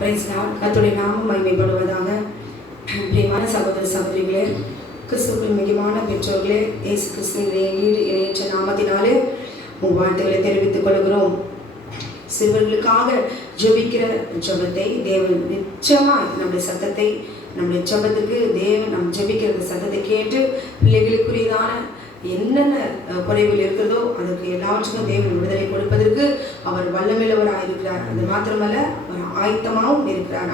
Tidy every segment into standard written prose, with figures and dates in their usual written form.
Price Lord. கர்த்தருடைய நாமம் மகிமைப்படுவதாக. பிரியமான சகோதர சகோதரிகளே, கிறிஸ்துவின் மிகமான பெற்றோர்களே, இயேசு கிறிஸ்துவின் இணையற்ற நாமத்தினாலே வாழ்த்துக்களை தெரிவித்துக் கொள்கிறோம். சிறுவர்களுக்காக ஜெபிக்கிற ஜெபத்தை தேவன் நிச்சயமாய் நம்முடைய சத்தத்தை, நம்முடைய ஜெபத்துக்கு தேவன் நம் ஜெபிக்கிற சத்தத்தை கேட்டு பிள்ளைகளுக்குரியதான என்னென்ன குறைகள் இருக்கிறதோ அதற்கு எல்லாவற்றுக்கும் தேவன் விடுதலை கொடுப்பதற்கு அவர் வல்லமையுள்ளவராக இருக்கிறார். அது மாத்திரமல்ல, அவர் ஆயத்தமாகவும் இருக்கிறார்.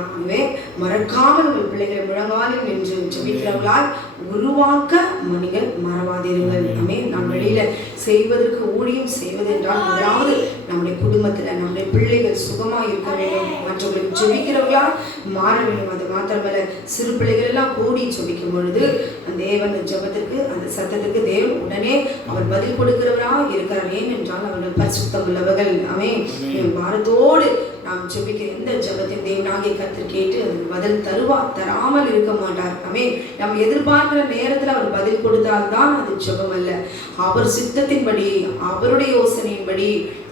ஆகவே மறக்காமல் உங்கள் பிள்ளைகளை முழங்காலில் நின்று ஜெபிக்கிறவர்களால் உருவாக்க மனிதர் மறவாதிருங்கள். நாம் வெளியில செய்வதற்கு ஊழியம் செய்வது என்றால் முதலாவது நம்முடைய குடும்பத்தில் நம்முடைய பிள்ளைகள் சுகமாக இருக்க வேண்டும், மற்றவர்களுக்கு ஜெபிக்கிறவர்களால் மாற வேண்டும். அது மாத்திரமல்ல, சிறு பிள்ளைகள் எல்லாம் கூடி ஜெபிக்கும் பொழுது தேவன் ஜெபத்திற்கு, அந்த சத்தத்துக்கு தேவன் உடனே அவர் பதில் கொடுக்கிறவராக இருக்கிறார். ஏனென்றால் அவர்கள் பரிசுத்தம் உள்ளவர்கள். பாரத்தோடு நாம் ஜெபிக்கிற எந்த ஜெபத்தின் தேவனாகிய கர்த்தர் கேட்டு அதுக்கு பதில் தராமல் இருக்க மாட்டார். நம்ம எதிர்பார்க்கிற நேரத்தில் அவர் பதில் கொடுத்தால்தான் அது ஜெபம் அல்ல. அவர் சித்தத்தின்படி, அவருடைய யோசனையின்படி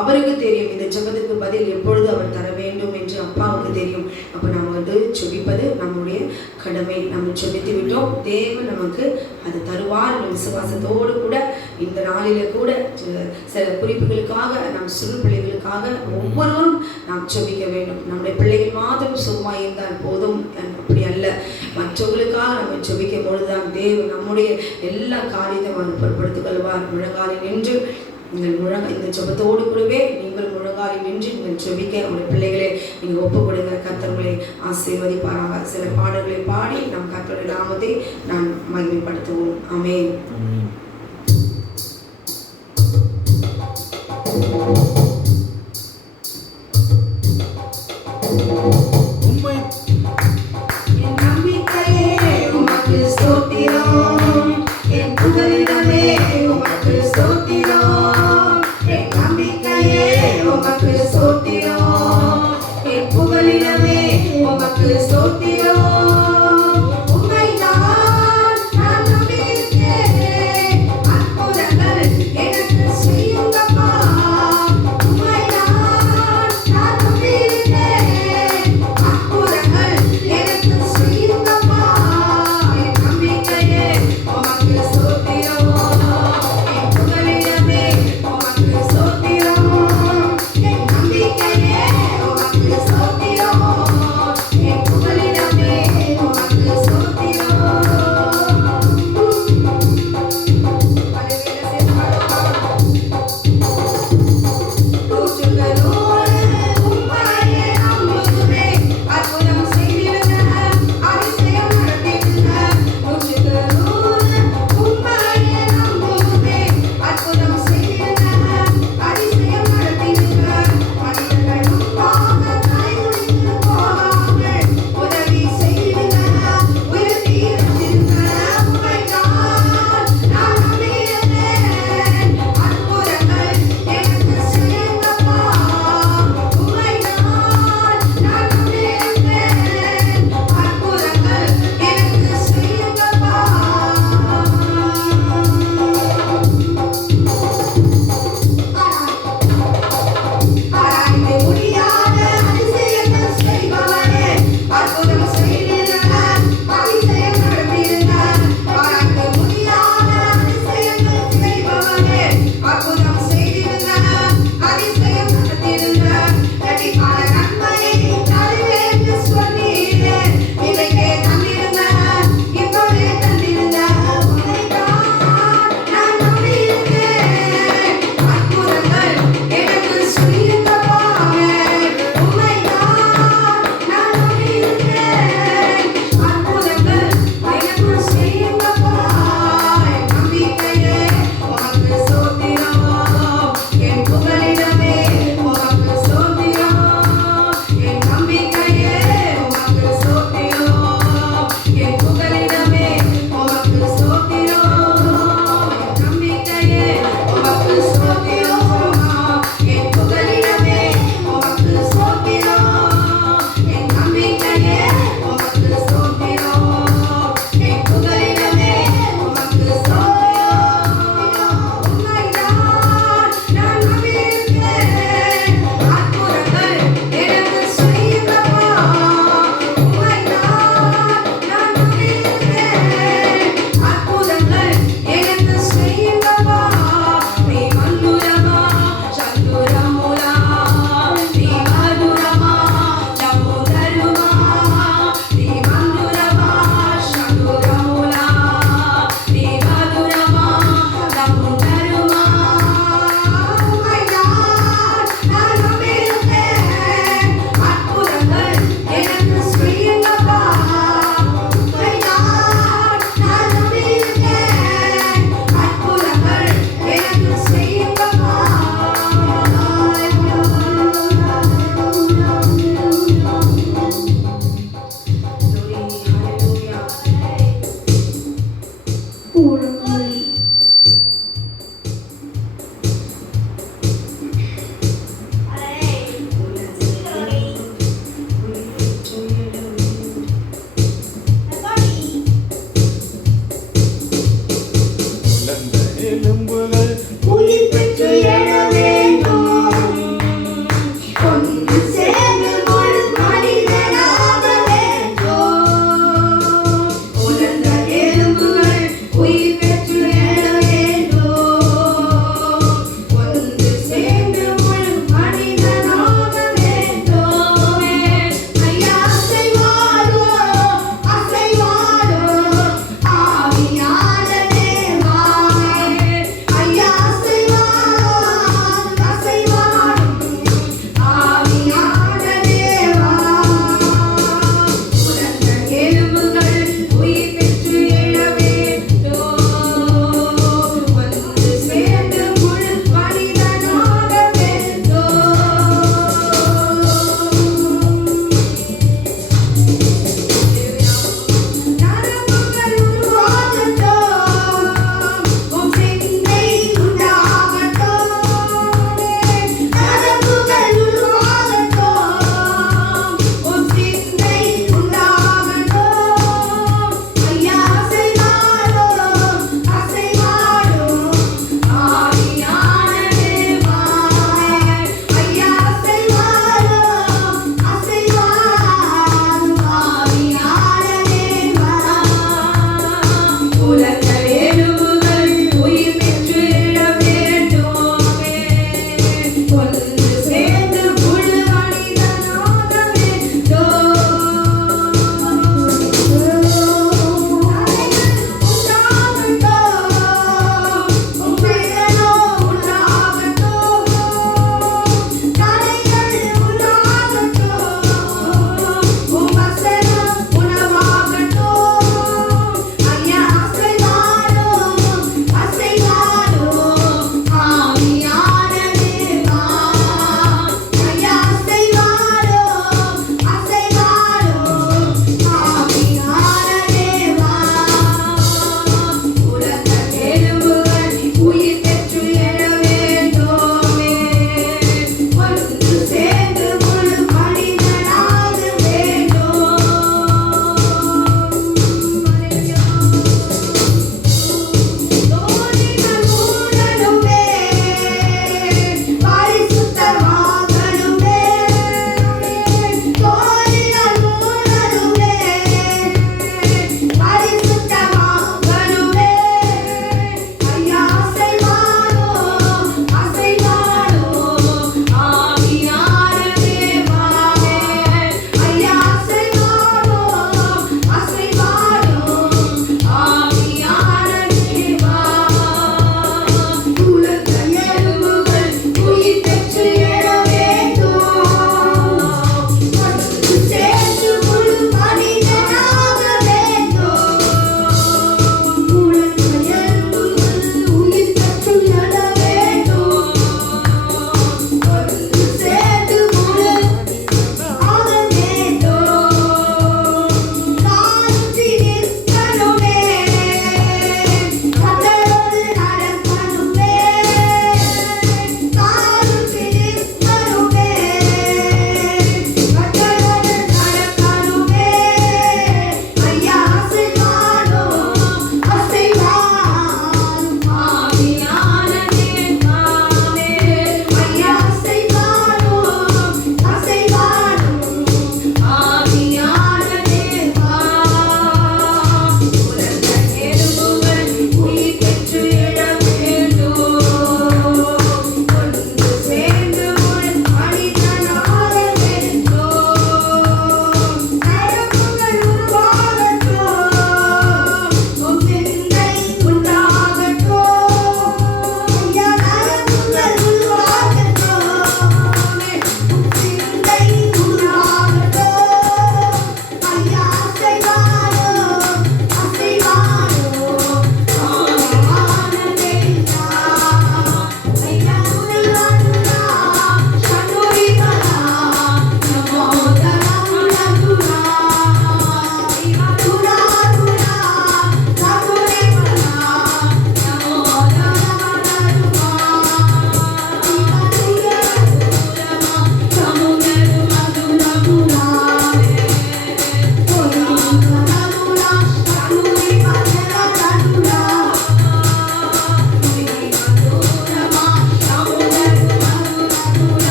அவருக்கு தெரியும் இந்த ஜெபத்துக்கு பதில் எப்பொழுது அவர் தர வேண்டும் என்று அப்பாவுக்கு தெரியும். அப்போ நம்ம ஜெபிப்பது நம்முடைய கடமை. நம்ம ஜெபித்து விட்டோம், தேவன் நமக்கு அது தருவார். விசுவாசத்தோடு கூட இந்த நாளில கூட சில குறிப்புகளுக்காக, நம் சிறு பிள்ளைகளுக்காக ஒவ்வொருவரும் நாம் ஜெபிக்க வேண்டும். நம்முடைய பிள்ளைகள் மாத்திரம் சுகமாக இருந்தால் போதும், அப்படி அல்ல. மற்றவர்களுக்காக நம்ம ஜெபிக்கும் பொழுதுதான் தேவன் நம்முடைய எல்லா காரியத்தையும் அவர் பொருட்படுத்திக் கொள்வார். முழங்காலில் நின்று இந்த ஜெபத்தோடு கூடவே நீங்கள் முழங்காலில் நின்று நீங்கள் ஜெபிக்க உங்களுடைய பிள்ளைகளை நீங்கள் ஒப்புக் கொடுங்க. கர்த்தர்களை ஆசீர்வதிப்பாராக. சில பாடல்களை பாடி நம் கர்த்தருடைய நாமத்தை நான் மகிமைப்படுத்துவோம். ஆமென்.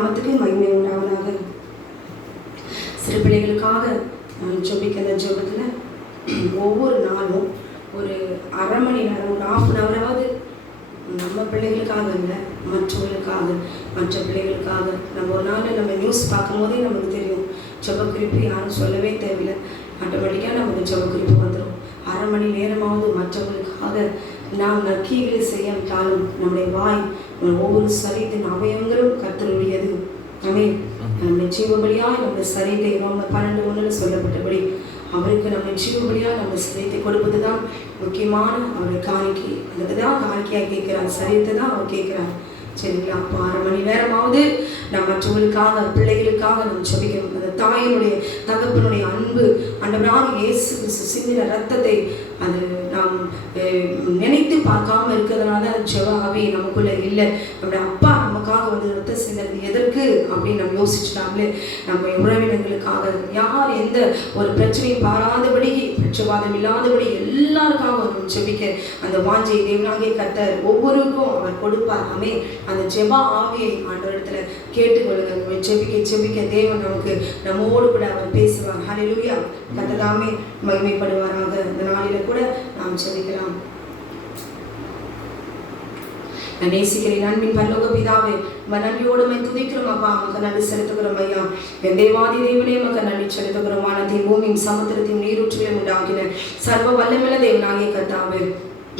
நாமத்துக்கு மகிமை உண்டாவதாக. சிறு பிள்ளைகளுக்காக நான் ஜெபிக்கிற ஜெபத்தில் ஒவ்வொரு நாளும் ஒரு அரை மணி நேரம், ஒரு 1/2 ஹவராவது நம்ம பிள்ளைகளுக்காக இல்லை, மற்றவர்களுக்காக, மற்ற பிள்ளைகளுக்காக. நம்ம ஒரு நாள் நம்ம நியூஸ் பார்க்கும்போதே நமக்கு தெரியும், ஜெபக்குறிப்பு யாரும் சொல்லவே தேவையில்லை, ஆட்டோமேட்டிக்காக நமக்கு ஜெபக்குறிப்பு வந்துடும். அரை மணி நேரமாவது மற்றவர்களுக்காக நாம் நற்கிரிகளை செய்யாவிட்டாலும் நம்முடைய வாய், ஒவ்வொரு சரீரத்தின் அவயவங்களும் கர்த்தருடையது. நம்முடைய ஜீவபலியாய் நம்முடைய சரீரத்தை ரோமர் 12:1 சொல்லப்பட்டபடி அவருக்கு நம்ம ஜீவபலியாக நம்ம சரீரத்தை கொடுப்பது தான் முக்கியமான அவருடைய காணிக்கை. அதுக்கு தான் காணிக்கையாக கேட்குறார், சரீரத்தை தான் அவர் கேட்குறார். சரிங்களா? அப்போ அரை மணி நேரமாவது நம்ம மற்றவர்களுக்காக, பிள்ளைகளுக்காக நம்ம ஜெபிக்கணும். அந்த தாயினுடைய தகப்பனுடைய அன்பு, ஆண்டவராகிய இயேசு கிறிஸ்து சிந்தின ரத்தத்தை அது நாம் நினைத்து பார்க்காம இருக்கிறதுனால தான் ஜெப ஆவி நமக்குள்ள இல்லை. நம்முடைய அப்பா நமக்காக வந்து ரத்தம் சிந்தது எதற்கு அப்படின்னு நம்ம யோசிச்சுட்டாங்களே. நம்ம உறவினர்களுக்காக, யார் எந்த ஒரு பிரச்சனையும் பாராதபடி, பட்சபாதம் இல்லாதபடி எல்லாருக்காக நம்ம ஜெபிக்க அந்த வாஞ்சை தேவனாகிய கர்த்தர் ஒவ்வொருவருக்கும் அவர் கொடுப்பார். அந்த ஜெப ஆவியை ஆண்டவரிடத்துல கேட்டுக்கொள்ளுங்க. ஜெபிக்க ஜெபிக்க தேவன் நமக்கு நம்மோடு கூட அவர் பேசுவார். ஹல்லேலூயா. கர்த்தர் தாமே மகிமைப்படுவாராக. இந்த நாளில கூட நாம் ஜெபிக்கலாம். நான் நேசிக்கிறேன் அன்பின் பரலோக பிதாவே, நன்றியோடு துதிக்கிறோம் அப்பா, மக நன்றி செலுத்துகிறோம் ஐயா. என் தேவாதி தேவனே மக நன்றி செலுத்துகிறோம். வானத்தையும் பூமியும் சமுத்திரத்தையும் நீரூற்றிலும் உண்டாகின சர்வ வல்லமையுள்ள தேவனாகிய கர்த்தாவே,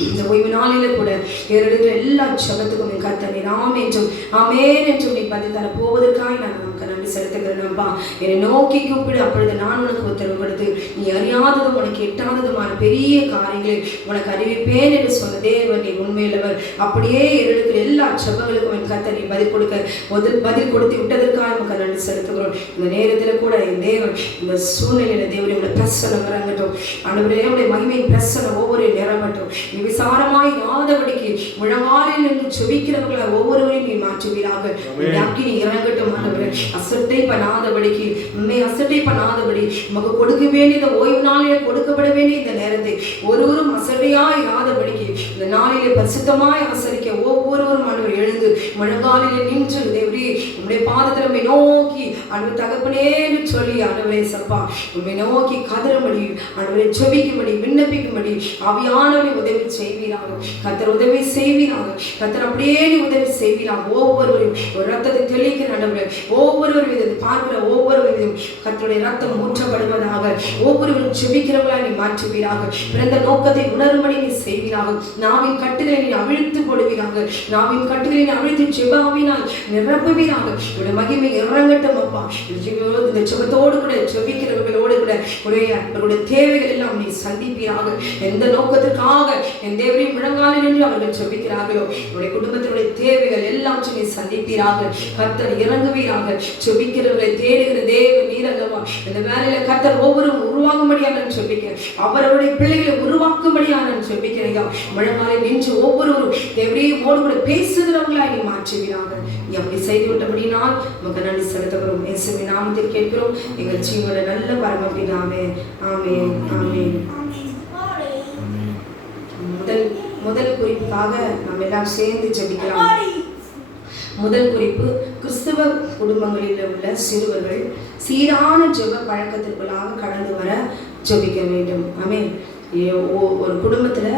இந்த ஓய்வு நாளில கூட ஏறெடுக்கிற எல்லா ஜெபத்துக்கும் என் கர்த்தர் நீர் ஆமென் என்றும் ஆமென் என்றும் நீ பதில் தர போவதற்காக நான் நமக்கு நன்றி செலுத்துகிறேன் அப்பா. என்னை நோக்கி கூப்பிடு, அப்பொழுது நான் உனக்கு உத்தரவு கொடுத்து நீ அறியாததும் உனக்கு எட்டாததுமான பெரிய காரியங்களை உனக்கு அறிவிப்பேன் என்று சொன்ன தேவன் நீ உண்மையுள்ளவர். அப்படியே ஏறெடுக்கிற எல்லா ஜெபங்களுக்கும் என் கர்த்தர் நீ பதில் கொடுத்து விட்டதற்காக நமக்கு நன்றி செலுத்துகிறோம். இந்த நேரத்தில் கூட என் தேவன் இந்த சூழ்நிலையில தேவன் உங்களை பிரசனம் இறங்கட்டும். ஆண்டவரே உடைய மகிமை பிரசனம் ஒவ்வொரு நிறமட்டும். விசாரமாய் யாதபடிக்கு முழங்காலில் நின்று ஜெபிக்கிறவர்களை ஒவ்வொருவரையும் நீ மாற்றுவீராக. அக்கினி இறங்கட்டும் ஆண்டவரே. அசட்டை பண்ணாதபடிக்கு, உண்மை அசட்டை பண்ணாதபடி நமக்கு கொடுக்க வேண்டிய ஓய்வு நாளிலே கொடுக்கப்பட வேண்டிய இந்த நேரத்தை ஒருவரும் அசட்டையாய் இராதபடிக்கு இந்த நாளிலே பரிசுத்தமாய் ஆசரிக்க ஒவ்வொருவரும் ஆண்டவர் எழுந்து முழங்காலிலே நின்று தேவரே உம்முடைய பாதத்தில் உம்மை நோக்கி ஆண்டவர் தகப்பனே என்று சொல்லி ஆண்டவரே சப்பா உம்மை நோக்கி கதறும்படி, ஆண்டவரை ஜெபிக்கும்படி, விண்ணப்பிக்கும்படி ஆவியானவரை உதவி செய்வீராக. கர்த்தர் உதவி செய்வீராக. கர்த்தர் அப்படியே உதவி செய்வீராக. ஒவ்வொருவரையும் ஒரு ரத்தத்தை தெளிக்கிற ஆண்டவரே, ஒவ்வொருவரும் இதை பார்க்கிற ஒவ்வொருவரையும் கர்த்தருடைய ரத்தம் ஊற்றப்படுவதாக. ஒவ்வொருவரும் ஜெபிக்கிறவர்களாய் நீ மாற்றுவீராக. பிறந்த நோக்கத்தை உணரும்படி நீ செய்வீராக. நாவின் கட்டுகளை நீ அவிழ்த்து கொடுவீராக. நாவின் கட்டுகளை நீ அவிழ்த்து ஜெபாவினால் நிரப்புவீராக. உடைய மகிமை இறங்கட்டும் அப்பா. இந்த ஜெபத்தோடு கூட ஜெபிக்கிறவர்களோடு கூட அவருடைய தேவைகள் எல்லாம் நீ சந்திப்பீராக. எந்த நோக்கத்திற்காக என் தேவரை முழங்காலில் நின்று அவர்கள் ஜெபிக்கிறார்களோ உடைய குடும்பத்தினுடைய தேவைகள் எல்லாவற்றையும் நீ சந்திப்பீராக. கர்த்தர் இறங்குவீராக. ஜெபிக்கிறவர்களை தேடுகிற தேவ நீரல்லவா. இந்த வேலையில கர்த்தர் ஒவ்வொருவரும் உருவாகும்படியாக நான் ஜெபிக்கிறேன். அவருடைய பிள்ளைகளை உருவாக்கும்படியாக நான் ஜெபிக்கிறேன். முழங்காலில் நின்று ஒவ்வொருவரும் தேவரையும் ஓடு கூட பேசுகிறவர்களாய் நீ மாற்றுவீராக. நீ அப்படி செய்து விட்டபடினால் நமக்கு நன்றி செலுத்துகிறோம். இயேசுவின் நாமத்தில் கேட்கிறோம் எங்கள் ஜீவன நல்ல பரமபிதாவே. ஆமென் ஆமென். முதல் குறிப்பாக நாம் எல்லாம் சேர்ந்து ஜெபிக்கலாம். முதல் குறிப்பு, கிறிஸ்தவ குடும்பங்களில் உள்ள சிறுவர்கள் சீரான ஜெப பழக்கத்திற்குள்ளாக கடந்து வர ஜெபிக்க வேண்டும். ஆமென். ஒரு குடும்பத்தில்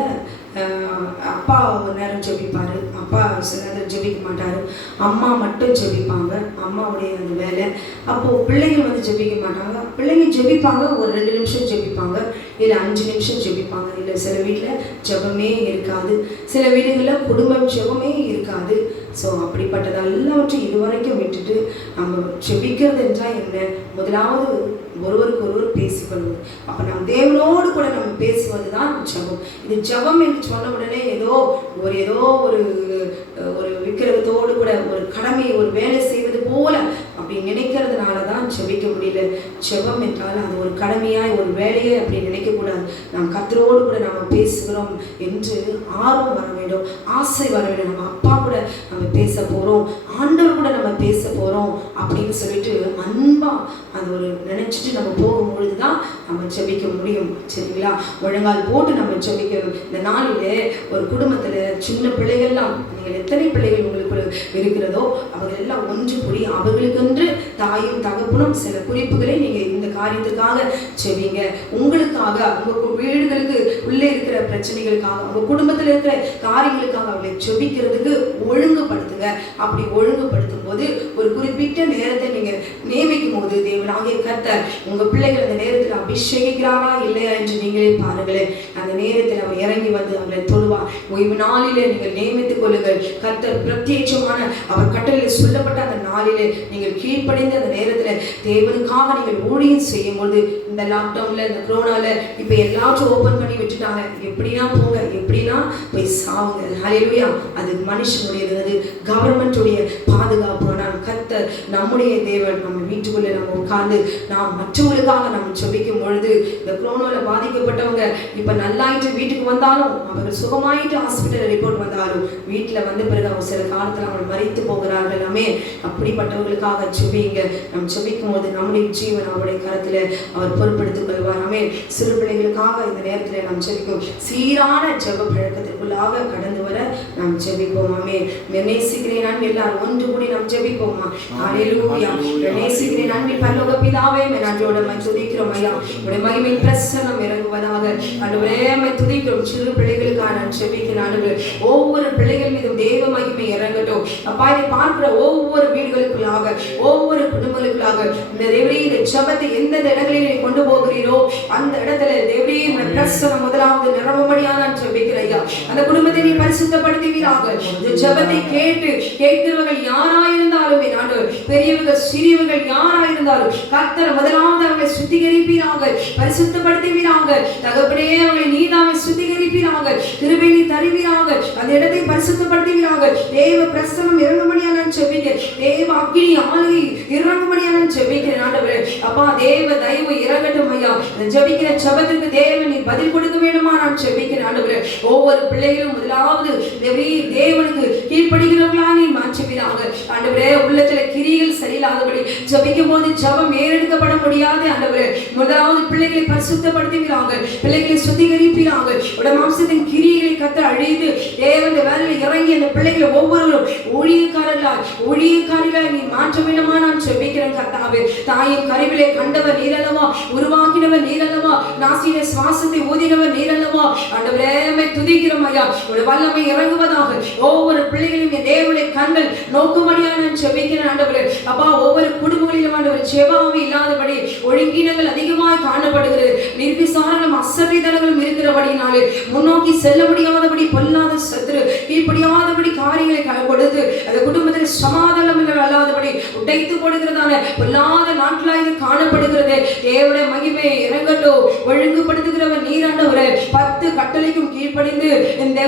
அப்பா ஒரு நேரம் ஜெபிப்பார், அப்பா சில நேரம் ஜெபிக்க மாட்டார், அம்மா மட்டும் ஜெபிப்பாங்க, அம்மாவுடைய அந்த வேலை. அப்போது பிள்ளைங்க வந்து ஜெபிக்க மாட்டாங்க. பிள்ளைங்க ஜெபிப்பாங்க, ஒரு 2 நிமிஷம் ஜெபிப்பாங்க, இல்லை 5 நிமிஷம் ஜெபிப்பாங்க. இல்லை சில வீட்டில் ஜெபமே இருக்காது, சில வீடுகளில் குடும்பம் ஜெபமே இருக்காது. ஸோ அப்படிப்பட்டது எல்லாவற்றையும் இதுவரைக்கும் விட்டுட்டு நம்ம ஜெபிக்கிறது என்றால் என்ன? முதலாவது ஒருவருக்கு ஒருவர் பேசிக்கொள்வது. அப்போ நம்ம தேவனோடு கூட நம்ம பேசுவது தான் ஜெபம். இது ஜெபம் என்று சொன்ன உடனே ஏதோ ஒரு விக்கிரகத்தோடு கூட ஒரு கடமையை, ஒரு வேலை செய்வது போல அப்படி நினைக்கிறதுனால தான் ஜெபிக்க முடியல. ஜெபம் என்றால் அது ஒரு கடமையாய் ஒரு வேலையை அப்படி நினைக்கக்கூடாது. நாம் கர்த்தரோடு கூட நம்ம பேசுகிறோம் என்று ஆர்வம் வர வேண்டும், ஆசை வர வேண்டும். நம்ம அப்பா கூட நம்ம பேச போகிறோம், ஆண்டவர் கூட நம்ம பேச போகிறோம் அப்படின்னு சொல்லிட்டு அன்பா அது ஒரு நினைச்சிட்டு நம்ம போகும்பொழுது தான் நம்ம ஜெபிக்க முடியும். சரிங்களா? முழங்கால் போட்டு நம்ம ஜெபிக்கணும். இந்த நாளிலே ஒரு குடும்பத்தில் சின்ன பிள்ளைகள்லாம், நீங்கள் எத்தனை பிள்ளைகள் உங்களுக்கு இருக்கிறதோ அவர்கள் எல்லாம் ஒன்று கூடி அவர்களுக்கென்று தாயும் தகப்பனும் சில குறிப்புகளை நீங்கள் இந்த காரியத்துக்காக ஜெபிங்க. உங்களுக்காக, உங்கள் வீடுகளுக்கு உள்ளே இருக்கிற பிரச்சனைகளுக்காக, உங்கள் குடும்பத்தில் இருக்கிற காரியங்களுக்காக அவர்களை ஜெபிக்கிறதுக்கு ஒழுங்குபடுத்துங்க. அப்படி ஒழுங்குபடுத்தும் போது ஒரு குறிப்பிட்ட நேரத்தை நீங்கள் நியமிக்கும் போது தேவனாகிய கர்த்தர் உங்கள் பிள்ளைகள் அந்த நேரத்தில் அபிஷேகிக்கிறாரா இல்லையா என்று நீங்களே பாருங்களேன். அந்த நேரத்தில் அவர் இறங்கி வந்து அவர்களை தொழுவார். ஓய்வு நாளிலே நீங்கள் நியமித்துக் கொள்ளுங்கள். கர்த்தர் பிரத்யேகமான அவர் கட்டளையில் சொல்லப்பட்ட அந்த நாளிலே நீங்கள் கீழ்ப்படைந்த அந்த நேரத்தில் தேவனுக்காக நீங்கள் ஊழியம் செய்யும் போது, இந்த லாக்டவுன்ல இந்த கொரோனால இப்ப எல்லாத்தையும் ஓபன் பண்ணி விட்டுட்டாங்க. எப்படின்னா போங்க, எப்படின்னா போய் சாவுங்க. ஹல்லேலூயா. அது மனுஷனுடையது, அது கவர்மெண்ட்டுடைய பாதுகாப்பு. ஆனால் கர்த்தர் நம்முடைய தேவன். நம்ம வீட்டுக்குள்ளே நம்ம உட்கார்ந்து நாம் மற்றவங்களுக்காக நம்ம ஜெபிக்கும் பொழுது, இந்த கொரோனால பாதிக்கப்பட்டவங்க இப்ப நல்லாயிட்டு வீட்டுக்கு வந்தாலும், அவர்கள் சுகமாயிட்டு ஹாஸ்பிட்டல் ரிப்போர்ட் வந்தாலும், வீட்டில் வந்த பிறகு அவங்க சில காலத்தில் அவங்க மரித்து போகிறார்கள். அப்படிப்பட்டவர்களுக்காக ஜெபிங்க. நம்ம ஜெபிக்கும் போது நம்முடைய ஜீவன் அவருடைய கரத்தில் அவர் பொறுப்படுத்திக் கொள்வார். ஆமென். சிறு பிள்ளைகளுக்காக இந்த நேரத்தில் நாம் ஜெபிக்கும். சீரான ஜெப பழக்கத்திற்குள்ளாக கடந்து வர நாம் ஜெபிப்போம். ஆமென். நேசிக்கிறேன் நான் எல்லாரும் ஒன்று கூடி நாம் ஜெபிப்போமா? ஹல்லேலூயா. நேசிக்கிறேன் அன்பின் பரலோக பிதாவே, நன்றியோட துதிக்கிறோம் ஐயா. உடைய மகிமையின் பிரசன்னம் இறங்குவதாக. ஆண்டவரே துதிக்கிறோம். சிறு பிள்ளைகளுக்காக நான் ஜெபிக்கிறேன். ஆண்டவரே ஒவ்வொரு பிள்ளைகள் மீதும் தேவ மகிமை இறங்கட்டும். அப்பா, இதை பார்க்கிற ஒவ்வொரு வீடுகளுக்குள்ளாக, ஒவ்வொரு குடும்பங்களுக்குள்ளாக இந்த தேவரே இந்த ஜெபத்தை எந்தெந்த இடங்களில் நீ கொண்டு போகிறீரோ அந்த இடத்துல தேவரே இந்த பிரசன்னம் முதலாவது நிரம்பும்படியாக நான் ஜெபிக்கிறேன் ஐயா. அந்த குடும்பத்தை நீ பரிசுத்தப்படுத்துவீராக. இந்த ஜெபத்தை கேட்கிறவர்கள் யாராயிருந்தாலுமே, ஆண்டவர் பெரியவர்கள் சிறியவர்கள் யாராயிருந்தாலும் கர்த்தர் முதலாவது அவர்களை சுத்திகரிப்பீராக, பரிசுத்தப்படுத்துவீராக. தகப்பனே அவர்களை நீதாமே சுத்திகரிப்பீராக, கிருபை நீ தருவீராக, அந்த இடத்தை பரிசுத்தப்படுத்துவீராக. தேவ பிரசன்னம் இறங்கும்படியாக நான் ஜெபிக்கிறேன். தேவ அக்கினி ஆளுகை இறங்கும்படியாக நான் ஜெபிக்கிறேன். ஆண்டவரே அப்பா, தேவ தயவு இறங்கட்டும் ஐயா. ஜெபிக்கிற ஜெபத்துக்கு தேவன் நீ பதில் கொடுக்க வேண்டுமா நான் ஜெபிக்கிறேன். ஆண்டவரே ஒவ்வொரு பிள்ளைகளும் முதலாவது தேவனுக்கு கீழ்ப்படுகிறவர்களா நீ மாற்றுவீராக. ஆண்டவரே உள்ளத்துல கிரிகள் சரியில்லாதபடி ஜெபிக்கும் போது ஜெபம் ஏறெடுக்கப்பட முடியாது. ஆண்டவரே முதலாவது பிள்ளைகளை பரிசுத்தப்படுத்துவீராக, பிள்ளைகளை சுத்திகரிப்பீராக. உடைய மாம்சத்தின் கிரிகளை கர்த்தர் அழித்து தேவன் வேலையில் இறங்கி அந்த பிள்ளைகளை ஒவ்வொருவரும் ஊழியக்காரர்களாய் நீ மாற்ற வேண்டுமா நான் ஜெபிக்கிறேன். கர்த்தாவே தாயின் கருவிலே கண்டவர் நீரல்லவா, உருவாக்கினவர் நீரல்லவா, நாசியிலே சுவாசத்தை ஊதினவர் நீரல்லவா. ஆண்டவரே துதிக்கிறோம் ஐயா. உடைய வல்லமை இறங்குவதாக. ஒவ்வொரு பிள்ளைகளையும் என் தேவனுடைய கண்கள் நோக்கும்படியாக நான் ஜெபிக்கிறேன். ஆண்டவரே அப்பா, ஒவ்வொரு குடும்பங்களிலும் ஆண்டவர் ஜெபமே இல்லாதபடி ஒழுங்கீனங்கள் அதிகமாக காணப்படுகிறது. நிர்விசாரணம் அசட்டைத்தனங்களும் இருக்கிறபடினாலே முன்னோக்கி செல்ல முடியாதபடி பொல்லாத சத்துரு கீழ்ப்படியாதபடி காரியங்களை கொடுத்து அந்த குடும்பத்தில் சமாதானம் அல்லாதபடி உடைத்து போடுகிறதான பொல்லாத நாட்களாக காணப்படுகிறது. தேவனுடைய மகிமை இறங்கட்டும். ஒழுங்குபடுத்துகிறவர் நீராண்டவரே. 10 கட்டளைக்கும் கீழ்ப்படிந்து இந்த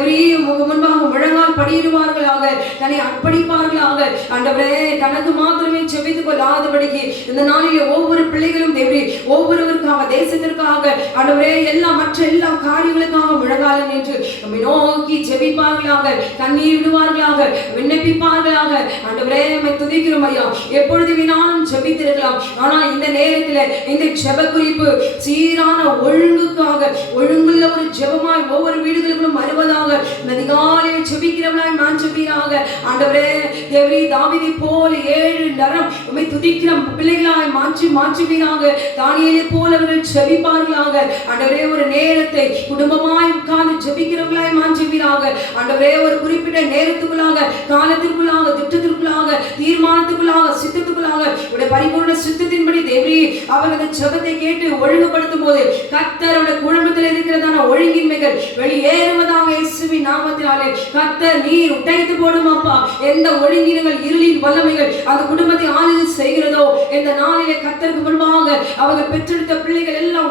முன்பாக முழங்கால் படியிடுவார்களாக, தன்னை அர்ப்பணிப்பார்களாக. ஆண்டவரே தனக்கு மாத்திரமே ஜெபித்துக் கொள்ளாதபடிக்கு இந்த நாளிலே ஒவ்வொரு பிள்ளைகளும் தேவரே ஒவ்வொருவருக்காக, தேசத்திற்காக, ஆண்டவரே மற்ற எல்லா காரியங்களுக்காக முழங்கால நின்று நம்மை நோக்கி ஜெபிப்பார்களாக, கண்ணீர் விடுவார்களாக, விண்ணப்பிப்பார்களாக. ஆண்டவரே துதிக்கிறோம் ஐயா. எப்பொழுது வினாலும் ஜெபித்திருக்கலாம். ஆனால் இந்த நேரத்தில் இந்த ஜெப குறிப்பு சீரான ஒழுங்குக்காக, ஒழுங்குள்ள ஒரு ஜெபமாய் ஒவ்வொரு வீடுகளுக்கும் வருவதாக அதிகாலையில் ஜெபிக்கிறவர்களாய் மாற்றுவீராக. ஆண்டவரே தேவரே தாவீதை போல 7 நரம் உம்மை துதிக்கிற பிள்ளைகளாய் மாற்றுவீராக. தானியேலை போல அவர்கள் ஜெபிப்பார்களாக. ஆண்டவரே ஒரு நேரத்தை குடும்பமாய் உட்கார்ந்து ஜெபிக்கிறவர்களாய் மாற்றுவீராக. ஆண்டவரே ஒரு குறிப்பிட்ட நேரத்துக்குள்ளாக, காலத்திற்குள்ளாக, திட்டத்திற்குள்ளாக, தீர்மானத்துக்குள்ளாக, சித்தத்துக்குள்ளாக உடைய பரிபூர்ண சித்தத்தின்படி தேவரே அவர்கள் ஜெபத்தை கேட்டு ஒழுங்குபடுத்தும் போது கர்த்தருடைய குடும்பத்தில் இருக்கிறதான ஒழுங்கின்மைகள் வெளியேறுவதாக இயேசுவின் நாமத்தினாலே. கர்த்தர் நீர் உடைத்து போடும் அப்பா. எந்த ஒழுங்கினங்கள், இருளின் வல்லமைகள் அந்த குடும்பத்தை ஆளுகை செய்கிறதோ இந்த நாளிலே கர்த்தருக்கு முன்பாக அவர்கள் பெற்றெடுத்த பிள்ளைகள் எல்லாம்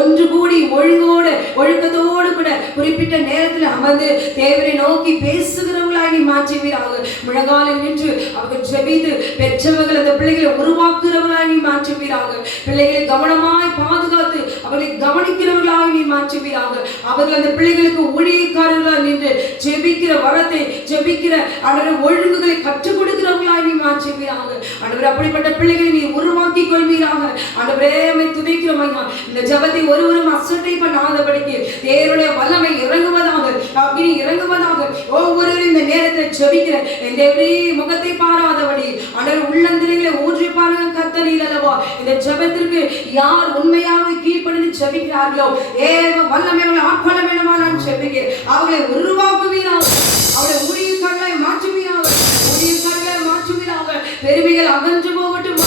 ஒன்று கூடி ஒழுங்கோடு ஒழுக்கத்தோடு கூட குறிப்பிட்ட நேரத்தில் அமர்ந்து தேவனை நோக்கி பேசுகிறவர்களாய் நீ மாற்றுவீராக. முழங்காலில் நின்று அவர்கள் ஜெபித்து பெற்றவர்கள் அந்த பிள்ளைகளை உருவாக்குகிறவர்களாய் நீ பிள்ளைகளை கவனமாய் பாதுகாத்து அவர்களை கவனிக்கிறவர்களாக நீ மாற்றுவீராக. அவர்கள் அந்த பிள்ளைகளுக்கு ஊழியக்காரர்களாக நின்று ஜெபிக்கிற வரத்தை, ஜெபிக்கிற ஒழுங்குகளை கற்றுக் கொடுக்கிறவர்களாக நீ மாற்றுவீராக. ஆண்டவரே, அப்படிப்பட்ட பிள்ளைகளை நீ உருவாக்கி கொள்வீராக. ஆண்டவரே, உம்மை துதிக்கிறோம் ஐயா. இந்த ஜெபத்தை ஒருவரும் அசட்டை பண்ணாதபடிக்கு தேவனுடைய வல்லமை இறங்குவதாக, அக்னி இறங்குவதாக. ஒவ்வொருவரும் இந்த நேரத்தை ஜெபிக்கிற இந்த முகத்தை பாராதபடி ஆண்டவர் உள்ளந்திரைகளை ஊற்றி பாருங்க கர்த்தரீர் அல்லவா. இந்த ஜெபத்திற்கு யார் உண்மையாக கீழ்ப்படிந்து ஜெபிக்கிறார்களோ தேவ வல்லமை அவர்களை ஆட்கொள்ள வேண்டுமா நான் ஜெபிக்கிறேன். அவர்களை உருவாக்குவீராக, அவருடைய ஊழியக்காரர்களை மாற்றுவீராக, ஊழியக்காரர்களை மாற்றுவீராக. பெருமைகள் அகன்று போகட்டும்,